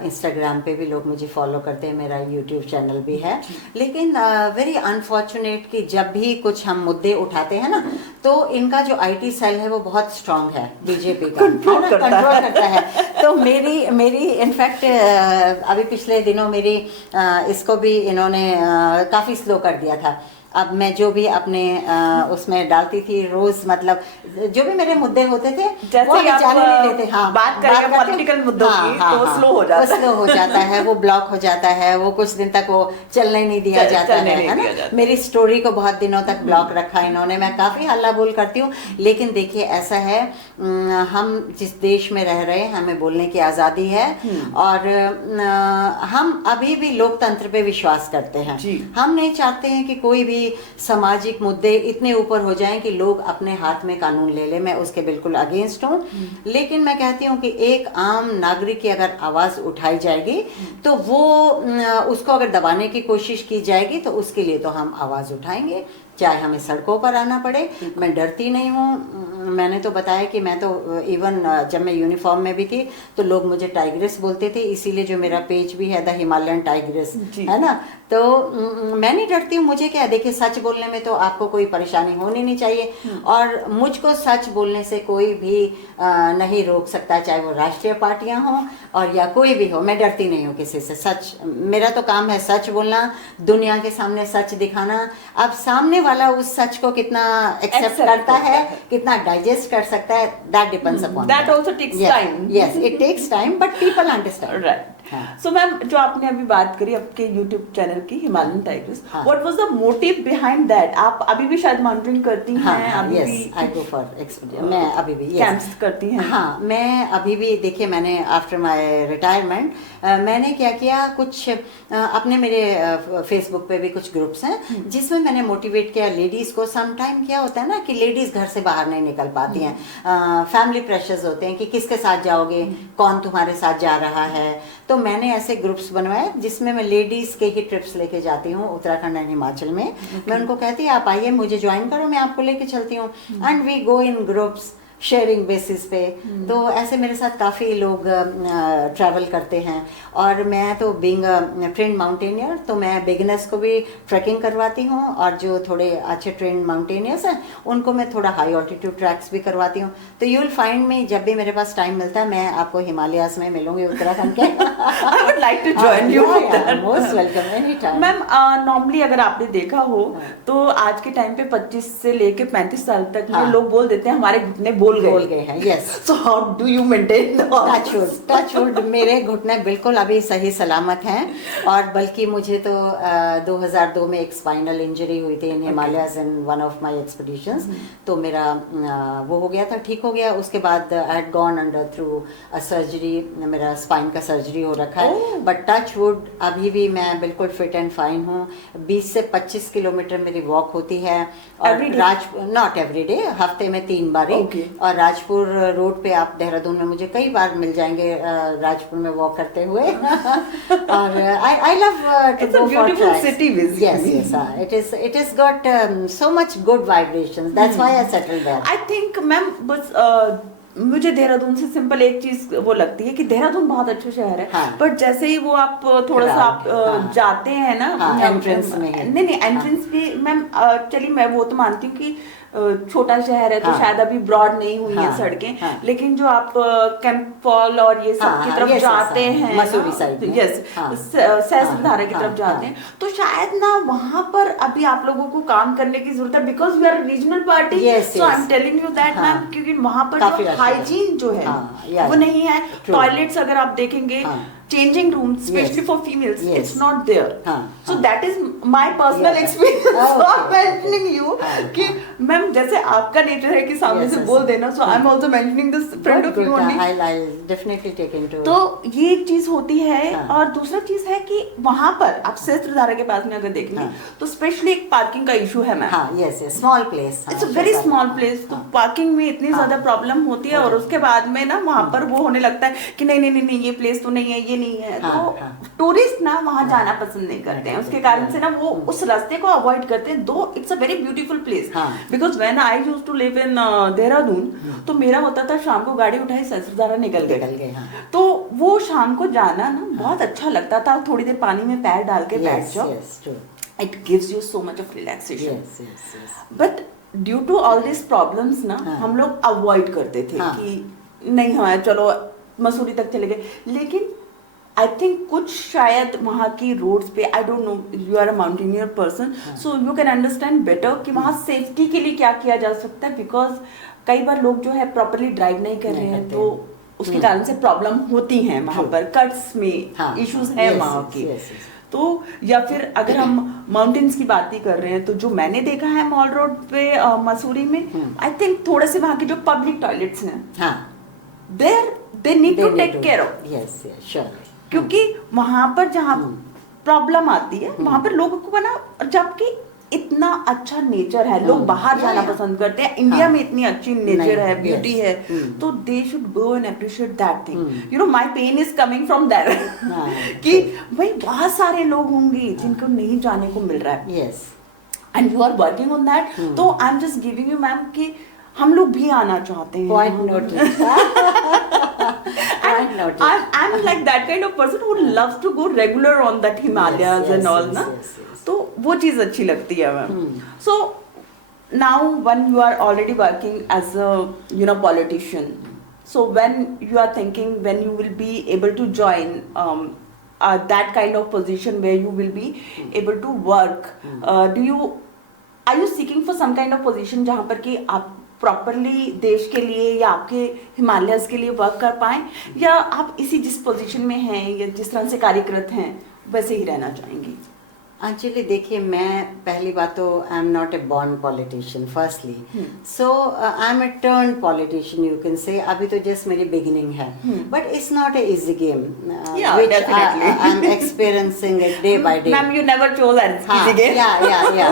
इंस्टाग्राम पे भी लोग मुझे फॉलो करते हैं, मेरा यूट्यूब चैनल भी है। लेकिन वेरी अनफॉर्चुनेट कि जब भी कुछ हम मुद्दे उठाते हैं ना, तो इनका जो IT सेल है वो बहुत स्ट्रांग है, बीजेपी का कंट्रोल करता है। तो मेरी इनफैक्ट अभी पिछले दिनों मेरी इसको भी इन्होंने काफ़ी स्लो कर दिया था। अब मैं जो भी अपने उसमें डालती थी रोज, मतलब जो भी मेरे मुद्दे होते थे वो जाने नहीं देते। हाँ, बात करें पॉलिटिकल मुद्दों की तो स्लो हो जाता है, वो ब्लॉक हो जाता है, वो कुछ दिन तक वो चलने नहीं दिया जाता है ना। मेरी स्टोरी को बहुत दिनों तक ब्लॉक रखा इन्होंने। मैं काफ़ी हल्ला बोल करती हूँ, लेकिन देखिए ऐसा है, हम जिस देश में रह रहे हैं हमें बोलने की आज़ादी है और हम अभी भी लोकतंत्र पे विश्वास करते हैं। हम नहीं चाहते हैं कि कोई भी सामाजिक मुद्दे इतने ऊपर हो जाएं कि लोग अपने हाथ में कानून ले ले। मैं उसके बिल्कुल अगेंस्ट हूँ। लेकिन मैं कहती हूँ कि एक आम नागरिक की अगर आवाज़ उठाई जाएगी तो वो उसको अगर दबाने की कोशिश की जाएगी तो उसके लिए तो हम आवाज़ उठाएंगे, चाहे हमें सड़कों पर आना पड़े। मैं डरती नहीं हूँ। मैंने तो बताया कि मैं तो इवन जब मैं यूनिफॉर्म में भी थी तो लोग मुझे टाइग्रेस बोलते थे, इसीलिए जो मेरा पेज भी है द हिमालयन टाइग्रेस है ना। तो मैं नहीं डरती हूँ, मुझे क्या है, देखिए सच बोलने में तो आपको कोई परेशानी होनी नहीं चाहिए, और मुझको सच बोलने से कोई भी नहीं रोक सकता, चाहे वो राष्ट्रीय पार्टियां हों और या कोई भी हो। मैं डरती नहीं हूँ किसी से। सच, मेरा तो काम है सच बोलना, दुनिया के सामने सच दिखाना। अब सामने वाला उस सच को कितना एक्सेप्ट करता है, कितना डाइजेस्ट कर सकता है, that depends upon that also takes time. Yes, it takes time, but people understand. Right. So ma'am, जो आपने अभी बात करी आपके यूट्यूब चैनल की Himalayan tigress, what was the motive behind that? आप अभी भी शायद माउंटेनिंग करती हैं? अभी भी आई गो फॉर एक्सपीरियंस, मैं अभी भी कैंप्स करती हैं? हाँ, मैं अभी भी, देखिए मैंने आफ्टर माय रिटायरमेंट मैंने क्या किया, कुछ अपने मेरे फेसबुक पे भी कुछ ग्रुप्स हैं जिसमें मैंने मोटिवेट किया लेडीज़ को। सम टाइम क्या होता है ना कि लेडीज़ घर से बाहर नहीं निकल पाती हैं, फैमिली प्रेशर्स होते हैं कि किसके साथ जाओगे, कौन तुम्हारे साथ जा रहा है। तो मैंने ऐसे ग्रुप्स बनवाए जिसमें मैं लेडीज़ के ही ट्रिप्स लेके जाती हूँ उत्तराखंड एंड हिमाचल में। मैं उनको कहती हूँ आप आइए, मुझे ज्वाइन करो, मैं आपको लेके चलती हूँ, and we go in groups sharing basis पे। तो ऐसे मेरे साथ काफ़ी लोग ट्रैवल करते हैं। और मैं तो बीइंग ट्रेंड माउंटेनियर, तो मैं बिगिनर्स को भी ट्रैकिंग करवाती हूँ, और जो थोड़े अच्छे ट्रेंड माउंटेनियर्स हैं उनको मैं थोड़ा हाई ऑल्टीट्यूड ट्रैक्स भी करवाती हूँ। तो यू विल फाइंड मी, जब भी मेरे पास टाइम मिलता है मैं आपको हिमालयास में मिलूंगी, उत्तराखंड के। I would like to join you, most welcome, any time. Ma'am, normally अगर आपने देखा हो तो आज के टाइम पे 25 से लेके 35 साल तक में लोग बोल देते हैं हमारे घुटने बोल गए हैं। Yes. So how do you maintain? Touch wood, मेरे घुटने बिल्कुल अभी सही सलामत हैं। और बल्कि मुझे तो 2002 में एक स्पाइनल इंजरी हुई थी in Himalayas in one of my expeditions. तो मेरा वो हो गया था, ठीक हो गया। उसके बाद I had gone under through a surgery, मेरा स्पाइन का सर्जरी हो रखा है। बट टच वुड अभी भी मैं बिल्कुल फिट एंड फाइन हूँ। 20 से 25 किलोमीटर मेरी वॉक होती है। और नॉट एवरी डे, हफ्ते में 3 बार। और राजपुर रोड पे आप देहरादून में मुझे कई बार मिल जाएंगे राजपुर में वॉक करते हुए। और I love to go for tracks. Yes, it is got so much good vibrations, that's why I settled there. I think ma'am, बस मुझे देहरादून से सिंपल एक चीज वो लगती है कि देहरादून बहुत अच्छा शहर है, बट जैसे ही वो आप थोड़ा सा आप जाते हैं ना एंट्रेंस में, नहीं एंट्रेंस भी मैम, चलिए मैं वो तो मानती हूँ कि छोटा शहर है तो शायद अभी ब्रॉड नहीं हुई है सड़कें, लेकिन जो आप कैंप फॉल और ये सब की तरफ जाते हैं, मसूरी साइड, यस, सहस्त्रधारा की तरफ जाते हैं, तो शायद ना वहां पर अभी आप लोगों को काम करने की जरूरत है, because we are regional party. So I am telling you that ma'am, क्योंकि वहां पर जो हाइजीन जो है वो नहीं है। टॉयलेट्स अगर आप देखेंगे, changing rooms, especially for females, it's not there. So that is my personal experience. So I'm mentioning you कि मैम जैसे आपका नेचर है कि सामने से बोल देना, so I'm also mentioning this friend of you only. I'll definitely take into. तो ये एक चीज होती है। और दूसरा चीज है कि वहाँ पर आप सहस्त्रधारा के पास में अगर देखेंगे तो स्पेशली एक पार्किंग का इशू है ma'am. Yes, small place. It's a very small place. तो पार्किंग में इतनी ज्यादा प्रॉब्लम होती है, और उसके बाद में ना वहाँ पर वो होने लगता है कि नहीं ये प्लेस तो नहीं है, ये नहीं है। तो टूरिस्ट ना वहाँ जाना पसंद नहीं करते हैं, उसके कारण से ना वो उस रास्ते को अवॉइड करते हैं। Though it's a very beautiful place, because when I used to live in Dehradun, तो मेरा होता था शाम को गाड़ी उठाई सहस्त्रधारा निकल गए। तो वो शाम को जाना ना बहुत अच्छा लगता था, थोड़ी देर पानी में पैर डाल के बैठ जाओ, it gives you so much of relaxation. But due to all this problems ना हम लोग अवॉइड करते थे कि नहीं हमारा चलो मसूरी तक चले गए। लेकिन आई थिंक कुछ शायद वहाँ की रोड्स पे, I don't know, you are a mountaineer person, so you can understand better कि वहाँ सेफ्टी के लिए क्या किया जा सकता है, बिकॉज कई बार लोग जो है प्रॉपरली ड्राइव नहीं कर रहे हैं, तो उसके कारण से प्रॉब्लम होती है वहाँ पर, कट्स में इश्यूज है वहाँ की। तो या फिर अगर हम माउंटेन्स की बात ही कर रहे हैं, तो जो मैंने देखा है मॉल रोड पे मसूरी में, आई थिंक थोड़े से वहाँ के जो पब्लिक टॉयलेट्स हैं, they need to take care of, क्योंकि वहां पर जहाँ प्रॉब्लम आती है वहां पर लोगों को बना, जबकि इतना अच्छा नेचर है, लोग बाहर जाना पसंद करते हैं, इंडिया में इतनी अच्छी नेचर है, ब्यूटी है, तो they should go and appreciate that thing. You know my pain is coming from that कि भाई बहुत सारे लोग होंगे जिनको नहीं जाने को मिल रहा है, and you are working on that. तो I am just giving you ma'am कि हम लोग भी आना चाहते हैं। Point Noted. I'm like that kind of person who loves to go regular on that Himalayas Yes, and all yes, ना, yes, yes. तो वो चीज़ अच्छी लगती है ma'am. So now when you are already working as a politician, so when you are thinking when you will be able to join that kind of position where you will be able to work, are you seeking for some kind of position जहाँ पर कि आप properly देश के लिए या आपके Himalayas के लिए वर्क कर पाएं, या आप इसी जिस पोजीशन में हैं या जिस तरह से कार्यरत हैं वैसे ही रहना चाहेंगी? एक्चुअली देखिए, मैं पहली बात तो I am not a born politician firstly, so I am a turn politician you can say. अभी तो जस्ट मेरी बिगिनिंग है, but it's not a easy game which I am experiencing it day by day. Ma'am you never chose an easy game. या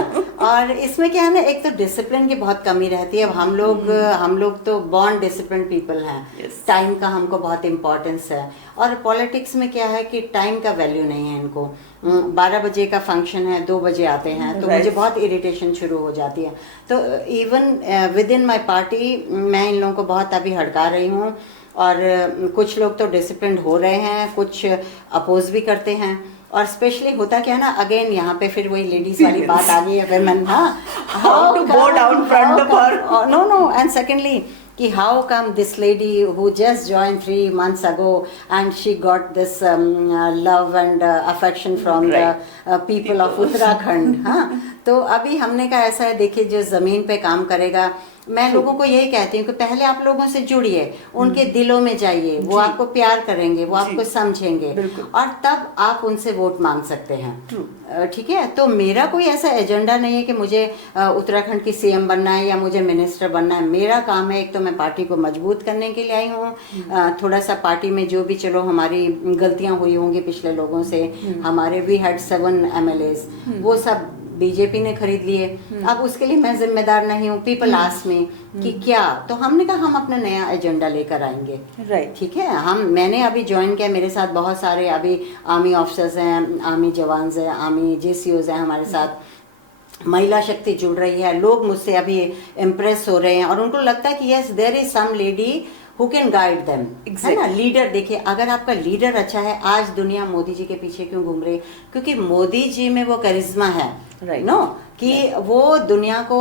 और इसमें क्या है ना, एक तो डिसिप्लिन की बहुत कमी रहती है. अब हम लोग तो बॉर्न डिसिप्लिन पीपल हैं. टाइम का हमको बहुत इम्पोर्टेंस है, और पॉलिटिक्स में क्या है कि टाइम का वैल्यू नहीं है इनको. 12 बजे का फंक्शन है, 2 बजे आते हैं, तो मुझे बहुत इरिटेशन शुरू हो जाती है. तो even with in my party मैं इन लोगों को बहुत अभी हड़का रही हूँ, और कुछ लोग तो डिसिप्लिन हो रहे हैं, कुछ अपोज भी करते हैं. और स्पेशली होता क्या है ना, अगेन यहाँ पे फिर वही लेडीज वाली बात आ गई है, women. How to go down front of her. No, and secondly कि how come this lady who just joined 3 months ago and she got this love and affection from the people of Uttarakhand. हाँ, तो अभी हमने कहा ऐसा है, देखिए जो ज़मीन पे काम करेगा, मैं लोगों को यही कहती हूँ कि पहले आप लोगों से जुड़िए, उनके दिलों में जाइए, वो आपको प्यार करेंगे, वो आपको समझेंगे, और तब आप उनसे वोट मांग सकते हैं. ठीक है, तो मेरा कोई ऐसा एजेंडा नहीं है कि मुझे उत्तराखंड की सीएम बनना है या मुझे मिनिस्टर बनना है. मेरा काम है, एक तो मैं पार्टी को मजबूत करने के लिए आई हूँ, थोड़ा सा पार्टी में जो भी चलो हमारी गलतियाँ हुई होंगी पिछले लोगों से, हमारे वी हैड 7 MLAs, वो सब बीजेपी ने खरीद लिए. अब उसके लिए मैं जिम्मेदार नहीं हूँ. पीपल आस्क मी कि क्या, तो हमने कहा हम अपना नया एजेंडा लेकर आएंगे. राइट, ठीक है. मैंने अभी ज्वाइन किया, मेरे साथ बहुत सारे अभी आर्मी ऑफिसर्स हैं, आर्मी जवान्स हैं, आर्मी JCOs हैं हमारे साथ. महिला शक्ति जुड़ रही है, लोग मुझसे अभी इम्प्रेस हो रहे हैं, और उनको लगता है कि yes there is some lady who can guide them. है ना, लीडर. देखिए, अगर आपका लीडर अच्छा है, आज दुनिया मोदी जी के पीछे क्यों घूम रही है? क्योंकि मोदी जी में वो करिश्मा है, नो, कि वो दुनिया को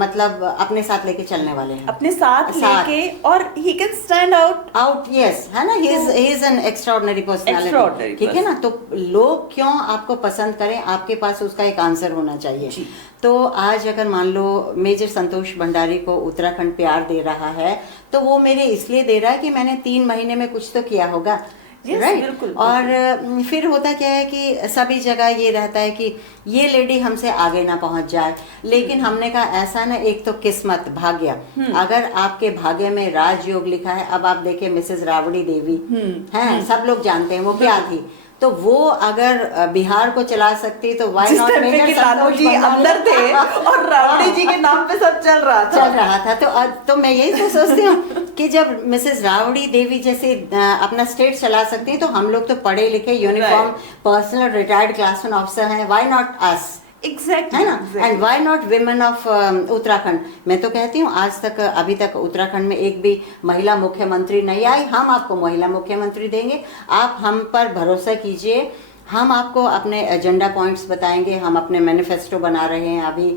मतलब अपने साथ लेके चलने वाले हैं, अपने साथ लेके, और he can stand out. Yes, है ना, he is an extraordinary personality. ठीक है ना, तो लोग क्यों आपको पसंद करें, आपके पास उसका एक आंसर होना चाहिए. तो आज अगर मान लो मेजर संतोष भंडारी को उत्तराखंड प्यार दे रहा है, तो वो मेरे इसलिए दे रहा है कि मैंने 3 महीने में कुछ तो किया होगा. राइट. और फिर होता क्या है कि सभी जगह ये रहता है कि ये लेडी हमसे आगे ना पहुंच जाए, लेकिन हमने कहा ऐसा ना, एक तो किस्मत, भाग्य. अगर आपके भाग्य में राजयोग लिखा है, अब आप देखिए मिसेस राबड़ी देवी हैं, सब लोग जानते हैं वो क्या थी, तो वो अगर बिहार को चला सकती तो वाई नॉट. लालू जी अंदर थे और राबड़ी जी के नाम पे सब चल रहा था. तो मैं यही तो सोचती हूँ कि जब मिसेस राबड़ी देवी जैसे अपना स्टेट चला सकती है, तो हम लोग तो पढ़े लिखे uniform personal retired class 1 officer हैं, वाई नॉट अस? एग्जैक्टली, है ना. And why not women of Uttarakhand? मैं तो कहती हूँ आज तक, अभी तक उत्तराखंड में एक भी महिला मुख्यमंत्री नहीं आई. हम आपको महिला मुख्यमंत्री देंगे, आप हम पर भरोसा कीजिए. हम आपको अपने एजेंडा पॉइंट्स बताएंगे, हम अपने मैनिफेस्टो बना रहे हैं अभी,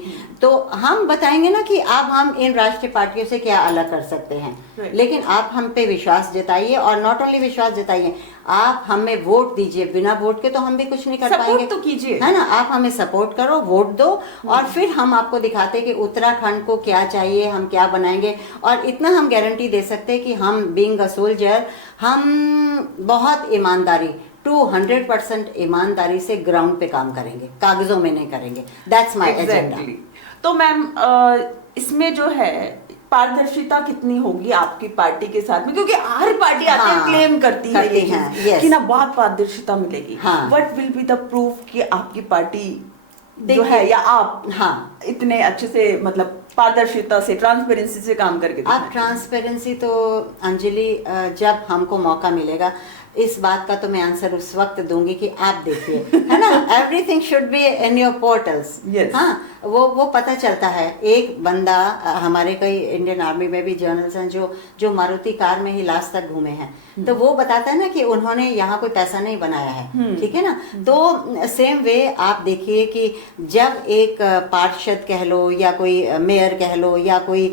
तो हम बताएंगे ना कि अब हम इन राष्ट्रीय पार्टियों से क्या अलग कर सकते हैं. लेकिन आप हम पे विश्वास जताइए, और नॉट ओनली विश्वास जताइए, आप हमें वोट दीजिए. बिना वोट के तो हम भी कुछ नहीं कर पाएंगे. तो कीजिए, है ना. आप हमें सपोर्ट करो, वोट दो, और फिर हम आपको दिखाते कि उत्तराखंड को क्या चाहिए, हम क्या बनाएंगे. और इतना हम गारंटी दे सकते हैं कि हम बीइंग अ सोल्जर, हम बहुत ईमानदारी, 200% ईमानदारी से ग्राउंड पे काम करेंगे, कागजों में नहीं करेंगे. That's my agenda. तो मैम इसमें जो है पारदर्शिता कितनी होगी आपकी पार्टी के साथ में, क्योंकि हर पार्टी आती है, क्लेम करती है ये चीज कि ना बहुत पारदर्शिता मिलेगी. What will be the proof कि आपकी पार्टी जो है, या आप इतने अच्छे से मतलब पारदर्शिता से, ट्रांसपेरेंसी से काम करके? आप ट्रांसपेरेंसी तो अंजलि, जब हमको मौका मिलेगा, इस बात का तो मैं आंसर उस वक्त दूंगी कि आप देखिए, है ना, everything should be in your portals. Yes. हाँ, वो पता चलता है। एक बंदा, हमारे कई इंडियन आर्मी में भी जर्नल्स हैं जो मारुति कार में ही लास्ट तक घूमे हैं, तो वो बताता है ना कि उन्होंने यहाँ कोई पैसा नहीं बनाया है, ठीक है ना। तो सेम वे आप देखिए कि जब एक पार्षद कह लो या कोई मेयर कह लो या कोई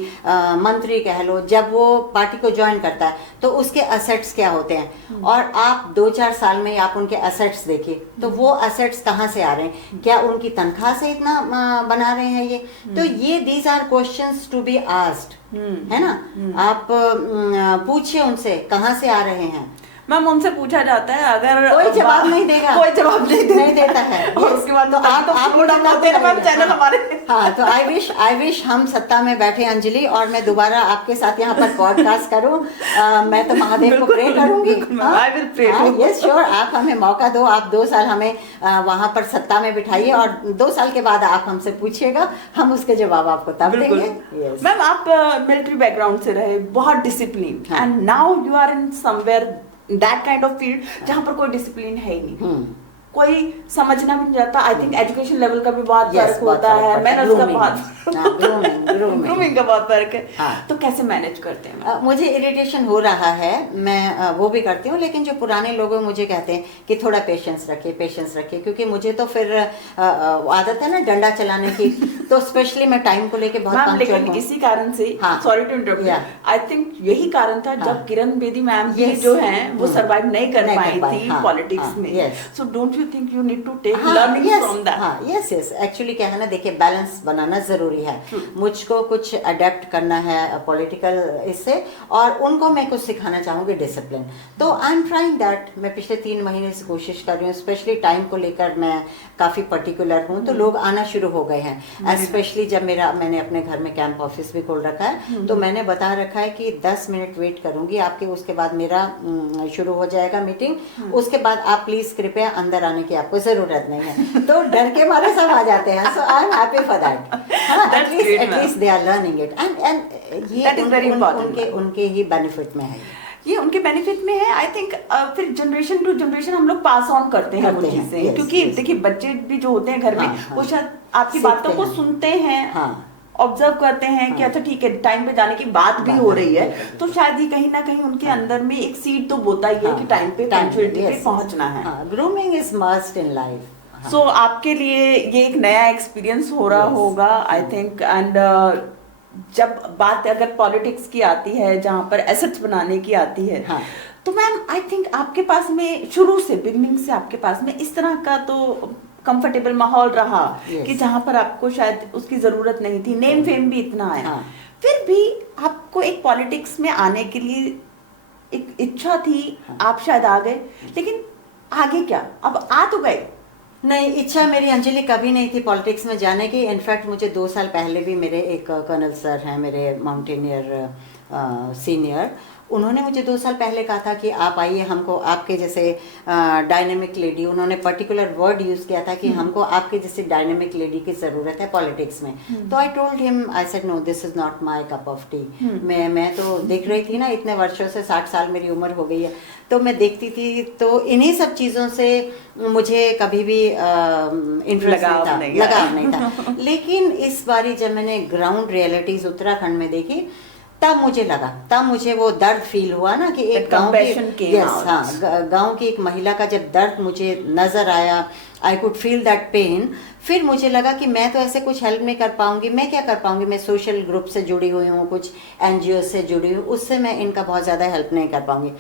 मंत्री कह लो, जब वो पार्टी को ज्वाइन करता है तो उसके असेट्स क्या होते हैं, और आप 2-4 साल में आप उनके असेट्स देखिए, तो वो असेट्स कहाँ से आ रहे हैं, क्या उनकी तनख्वाह से इतना बना रहे हैं ये, तो ये these are questions to be asked, है ना। आप पूछिए उनसे कहाँ से आ रहे हैं। मैम उनसे पूछा जाता है, अगर कोई जवाब नहीं देगा, कोई जवाब नहीं देता है। और उसके बाद तो आप होते हैं मैम चैनल हमारे। हाँ, तो आई विश हम सत्ता में बैठे अंजलि, और मैं दोबारा आपके साथ यहाँ पर पॉडकास्ट करूँ। मैं तो महादेव को प्रे करूंगी। यस श्योर, आप हमें मौका दो, आप 2 साल हमें वहाँ पर सत्ता में बिठाइए, और 2 साल के बाद आप हमसे पूछिएगा, हम उसके जवाब आपको तब देंगे। मैम आप मिलिट्री बैकग्राउंड से रहे, बहुत discipline, and now you are in somewhere that kind of field जहाँ पर कोई डिसिप्लिन है ही नहीं, कोई समझना भी नहीं जाता। आई थिंक एजुकेशन लेवल का भी बहुत फर्क होता है, मैनर्स का बहुत ग्रूमिंग का बहुत फर्क है। हाँ। तो कैसे मैनेज करते हैं? मुझे इरिटेशन हो रहा है, मैं वो भी करती हूँ, लेकिन जो पुराने लोग मुझे कहते हैं कि थोड़ा पेशेंस रखिए, क्योंकि मुझे तो फिर आदत है ना डंडा चलाने की, तो स्पेशली मैं टाइम को लेके बहुत पंक्चुअल हूं। इसी कारण से, sorry to interrupt, I think यही कारण था जब किरण बेदी मैम जो हैं वो सरवाइव नहीं कर पाई थी पॉलिटिक्स में। So don't you think you need to take learning from that? Yes actually क्या है ना, देखिए बैलेंस बनाना जरूरी है। मुझको कुछ अडेप्ट करना है पॉलिटिकल इससे, और उनको मैं कुछ सिखाना चाहूंगी डिसिप्लिन। तो आई एम ट्राइंग दैट। मैं पिछले 3 महीने से कोशिश कर रही हूँ, स्पेशली टाइम को लेकर मैं काफी पर्टिकुलर हूँ, तो लोग आना शुरू हो गए हैं। स्पेशली जब मैंने अपने घर में कैंप ऑफिस भी खोल रखा है, तो मैंने बता रखा है कि 10 मिनट वेट करूंगी आपके, उसके बाद मेरा शुरू हो जाएगा मीटिंग, उसके बाद आप प्लीज कृपया अंदर आने की आपको जरूरत नहीं है। तो डर के मारे सब आ जाते हैं। So I am happy for that. At least they are learning it, and ये उनके ही बेनिफिट में है, ये उनके बेनिफिट में है। आई थिंक फिर जनरेशन टू जनरेशन हम लोग पास ऑन करते हैं वो चीजें, क्योंकि देखिए बच्चे भी जो होते हैं घर में, वो शायद आपकी बातों को सुनते हैं, ऑब्जर्व करते हैं कि अच्छा ठीक है टाइम पे जाने की बात भी हो रही है, तो शायद ही कहीं ना कहीं उनके अंदर में एक सीड तो बोता ही है कि टाइम पे पंक्चुअलिटी पे पहुंचना है। Grooming is must in life. So आपके लिए ये एक नया एक्सपीरियंस हो रहा होगा आई थिंक। एंड जब बात अगर पॉलिटिक्स की आती है, जहाँ पर एसेट्स बनाने की आती है, तो मैम आई थिंक आपके पास में शुरू से बिगनिंग से आपके पास में इस तरह का तो कंफर्टेबल माहौल रहा कि जहाँ पर आपको शायद उसकी जरूरत नहीं थी, नेम फेम भी इतना आया, फिर भी आपको एक पॉलिटिक्स में आने के लिए एक इच्छा थी, आप शायद आ गए, लेकिन आगे क्या? अब आ तो गए। नहीं, इच्छा मेरी अंजलि कभी नहीं थी पॉलिटिक्स में जाने की। इनफैक्ट मुझे 2 साल पहले भी मेरे एक कर्नल सर हैं, मेरे माउंटेनियर सीनियर, उन्होंने मुझे 2 साल पहले कहा था कि आप आइए, हमको आपके जैसे डायनेमिक लेडी, उन्होंने पर्टिकुलर वर्ड यूज़ किया था कि हमको आपके जैसे डायनेमिक लेडी की ज़रूरत है पॉलिटिक्स में। तो I told him, I said no, this is not my cup of tea. मैं तो देख रही थी ना, इतने वर्षों से 60 साल मेरी उम्र हो गई है, तो मैं देखती थी, तो इन्हीं सब चीज़ों से मुझे कभी भी इंटरेस्ट लगाव नहीं था। लेकिन इस बारी जब मैंने ग्राउंड रियलिटीज़ उत्तराखंड में देखी, तब मुझे वो दर्द फील हुआ ना कि एक गांव की एक महिला का जब दर्द मुझे नजर आया, I could feel that pain. फिर मुझे लगा कि मैं तो ऐसे कुछ हेल्प नहीं कर पाऊंगी, मैं क्या कर पाऊंगी, मैं सोशल ग्रुप से जुड़ी हुई हूँ, कुछ एनजीओ से जुड़ी हुई, उससे मैं इनका बहुत ज़्यादा हेल्प नहीं कर पाऊंगी।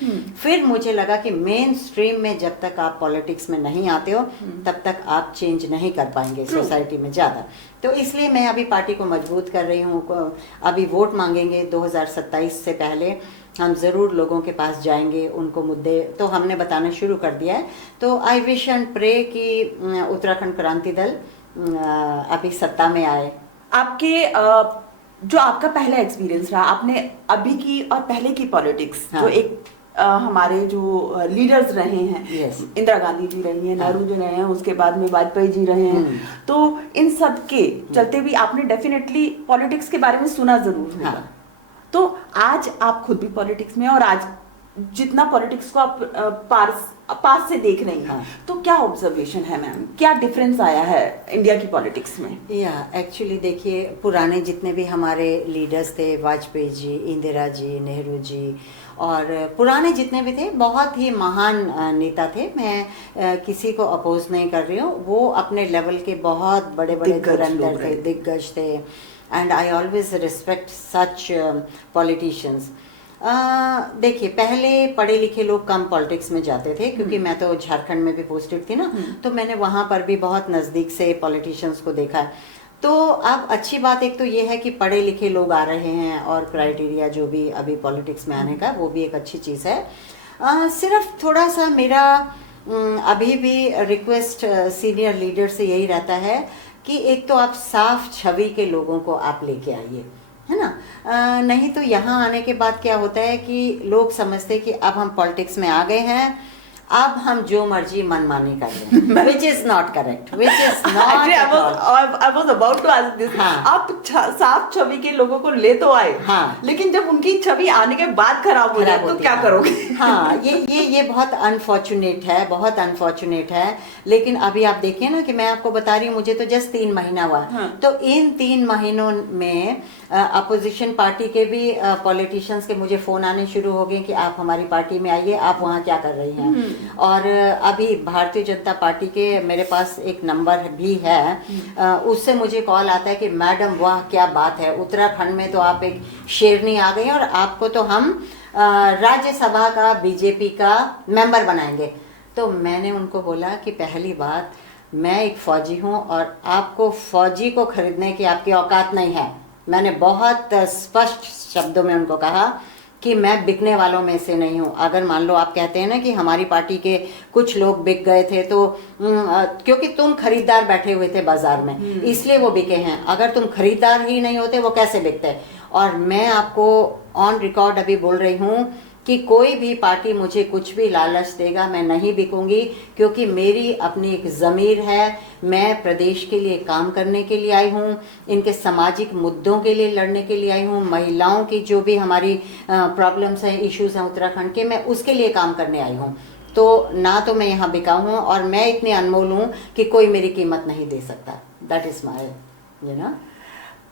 फिर मुझे लगा कि मेन स्ट्रीम में जब तक आप पॉलिटिक्स में नहीं आते हो, तब तक आप चेंज नहीं कर पाएंगे सोसाइटी में ज़्यादा। तो इसलिए मैं अभी पार्टी को मजबूत कर रही हूँ। अभी वोट मांगेंगे 2027 से पहले, हम ज़रूर लोगों के पास जाएंगे, उनको मुद्दे तो हमने बताना शुरू कर दिया है। तो आई विश एंड प्रे कि उत्तराखंड क्रांति दल अभी सत्ता में आए। आपके जो आपका पहला एक्सपीरियंस रहा, आपने अभी की और पहले की पॉलिटिक्स, जो एक हमारे जो लीडर्स रहे हैं, इंदिरा गांधी जी रही हैं, नेहरू जी रहे हैं, उसके बाद में वाजपेयी जी रहे हैं, तो इन सब के चलते भी आपने डेफिनेटली पॉलिटिक्स के बारे में सुना जरूर होगा। तो आज आप खुद भी पॉलिटिक्स में, और आज जितना पॉलिटिक्स को आप पास से देख रही हैं, हाँ। तो क्या ऑब्जर्वेशन है मैम, क्या डिफरेंस आया है इंडिया की पॉलिटिक्स में? या एक्चुअली देखिए, पुराने जितने भी हमारे लीडर्स थे, वाजपेयी जी, इंदिरा जी, नेहरू जी, और पुराने जितने भी थे, बहुत ही महान नेता थे। मैं किसी को अपोज नहीं कर रही हूँ, वो अपने लेवल के बहुत बड़े बड़े दिग्गज लोग धुरंधर थे, रहे। दिग्गज थे, and I always respect such politicians. देखिए, पहले पढ़े लिखे लोग कम पॉलिटिक्स में जाते थे, क्योंकि मैं तो झारखंड में भी पोस्टेड थी ना, तो मैंने वहाँ पर भी बहुत नज़दीक से पॉलिटिशियंस को देखा है। तो अब अच्छी बात एक तो ये है कि पढ़े लिखे लोग आ रहे हैं, और क्राइटेरिया जो भी अभी पॉलिटिक्स में आने का, वो भी एक अच्छी चीज़ है। सिर्फ थोड़ा सा मेरा अभी भी रिक्वेस्ट सीनियर लीडर से यही रहता है कि एक तो आप साफ छवि के लोगों को आप लेके आइए, है ना। नहीं तो यहाँ आने के बाद क्या होता है कि लोग समझते हैं कि अब हम पॉलिटिक्स में आ गए हैं, अब हम जो मर्जी मनमानी कर रहे हैं, which is not correct, which is Actually, I not. was about to ask this. हाँ। आप साफ छवि के लोगों को ले तो आए, हाँ। लेकिन जब उनकी छवि आने के बाद खराब हो जाए तो क्या करोगे? हाँ, ये बहुत अनफॉर्चुनेट है, बहुत अनफॉर्चुनेट है। लेकिन अभी आप देखिए ना कि मैं आपको बता रही हूँ, मुझे तो जस्ट 3 महीना हुआ। हाँ। तो इन 3 महीनों में अपोजिशन पार्टी के भी पॉलिटिशियंस के मुझे फोन आने शुरू हो गए कि आप हमारी पार्टी में आइए, आप वहाँ क्या कर रही हैं। और अभी भारतीय जनता पार्टी के मेरे पास एक नंबर भी है, उससे मुझे कॉल आता है कि मैडम वाह क्या बात है, उत्तराखंड में तो आप एक शेरनी आ गई, और आपको तो हम राज्यसभा का बीजेपी का मेंबर बनाएंगे। तो मैंने उनको बोला कि पहली बात, मैं एक फौजी हूँ, और आपको फौजी को खरीदने की आपकी औकात नहीं है। मैंने बहुत स्पष्ट शब्दों में उनको कहा कि मैं बिकने वालों में से नहीं हूँ। अगर मान लो आप कहते हैं ना कि हमारी पार्टी के कुछ लोग बिक गए थे, तो क्योंकि तुम खरीदार बैठे हुए थे बाजार में, इसलिए वो बिके हैं। अगर तुम खरीदार ही नहीं होते, वो कैसे बिकते? और मैं आपको ऑन रिकॉर्ड अभी बोल रही हूँ कि कोई भी पार्टी मुझे कुछ भी लालच देगा, मैं नहीं बिकूंगी, क्योंकि मेरी अपनी एक ज़मीर है। मैं प्रदेश के लिए काम करने के लिए आई हूँ, इनके सामाजिक मुद्दों के लिए लड़ने के लिए आई हूँ, महिलाओं की जो भी हमारी प्रॉब्लम्स हैं, इश्यूज़ हैं उत्तराखंड के, मैं उसके लिए काम करने आई हूँ। तो ना तो मैं यहाँ बिका हूँ, और मैं इतनी अनमोल हूँ कि कोई मेरी कीमत नहीं दे सकता। That is my you know.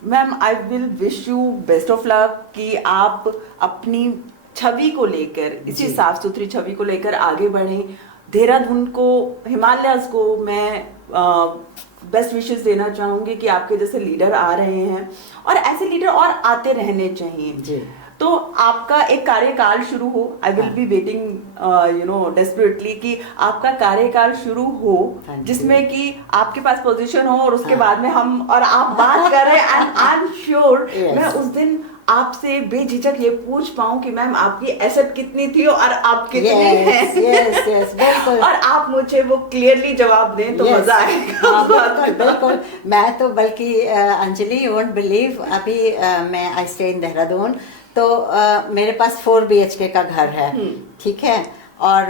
Ma'am, I will wish you best of luck कि आप अपनी छवि को लेकर, इसी साफ सुथरी छवि को लेकर आगे बढ़ें। देहरादून को, हिमालयस को मैं बेस्ट विशेस देना चाहूंगी कि आपके जैसे लीडर आ रहे हैं, और ऐसे लीडर और आते रहने चाहिए जी। तो आपका एक कार्यकाल शुरू हो। I will be waiting desperately कि आपका कार्यकाल शुरू हो, जिसमें कि आपके पास पोजीशन हो, और उसके बाद में हम और आप बात करें, एंड आई एम श्योर मैं उस दिन आपसे बेझिझक ये पूछ पाऊं कि मैम आपकी एसेट कितनी थी और आप कितने हैं। यस, बिल्कुल। और आप मुझे वो क्लियरली जवाब दें तो मजा आएगा। बिल्कुल। मैं तो बल्कि अंजलि, यू वोंट बिलीव, अभी मैं आई स्टे इन देहरादून, तो मेरे पास 4 BHK का घर है, ठीक है, और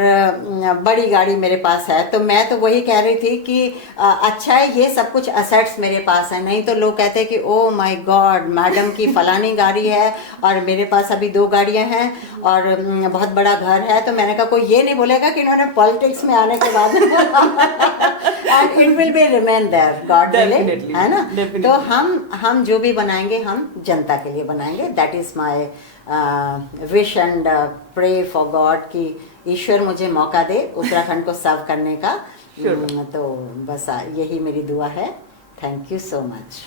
बड़ी गाड़ी मेरे पास है। तो मैं तो वही कह रही थी कि अच्छा है ये सब कुछ असेट्स मेरे पास है, नहीं तो लोग कहते हैं कि ओ माय गॉड, मैडम की फलानी गाड़ी है और मेरे पास अभी 2 गाड़ियां हैं और बहुत बड़ा घर है। तो मैंने कहा कोई ये नहीं बोलेगा कि इन्होंने पॉलिटिक्स में आने के बाद and it will be remain there, God will, है ना। तो हम जो भी बनाएंगे, हम जनता के लिए बनाएंगे। That is my wish and pray for God कि ईश्वर मुझे मौका दे उत्तराखंड को सर्व करने का। तो बस यही मेरी दुआ है। Thank you so much.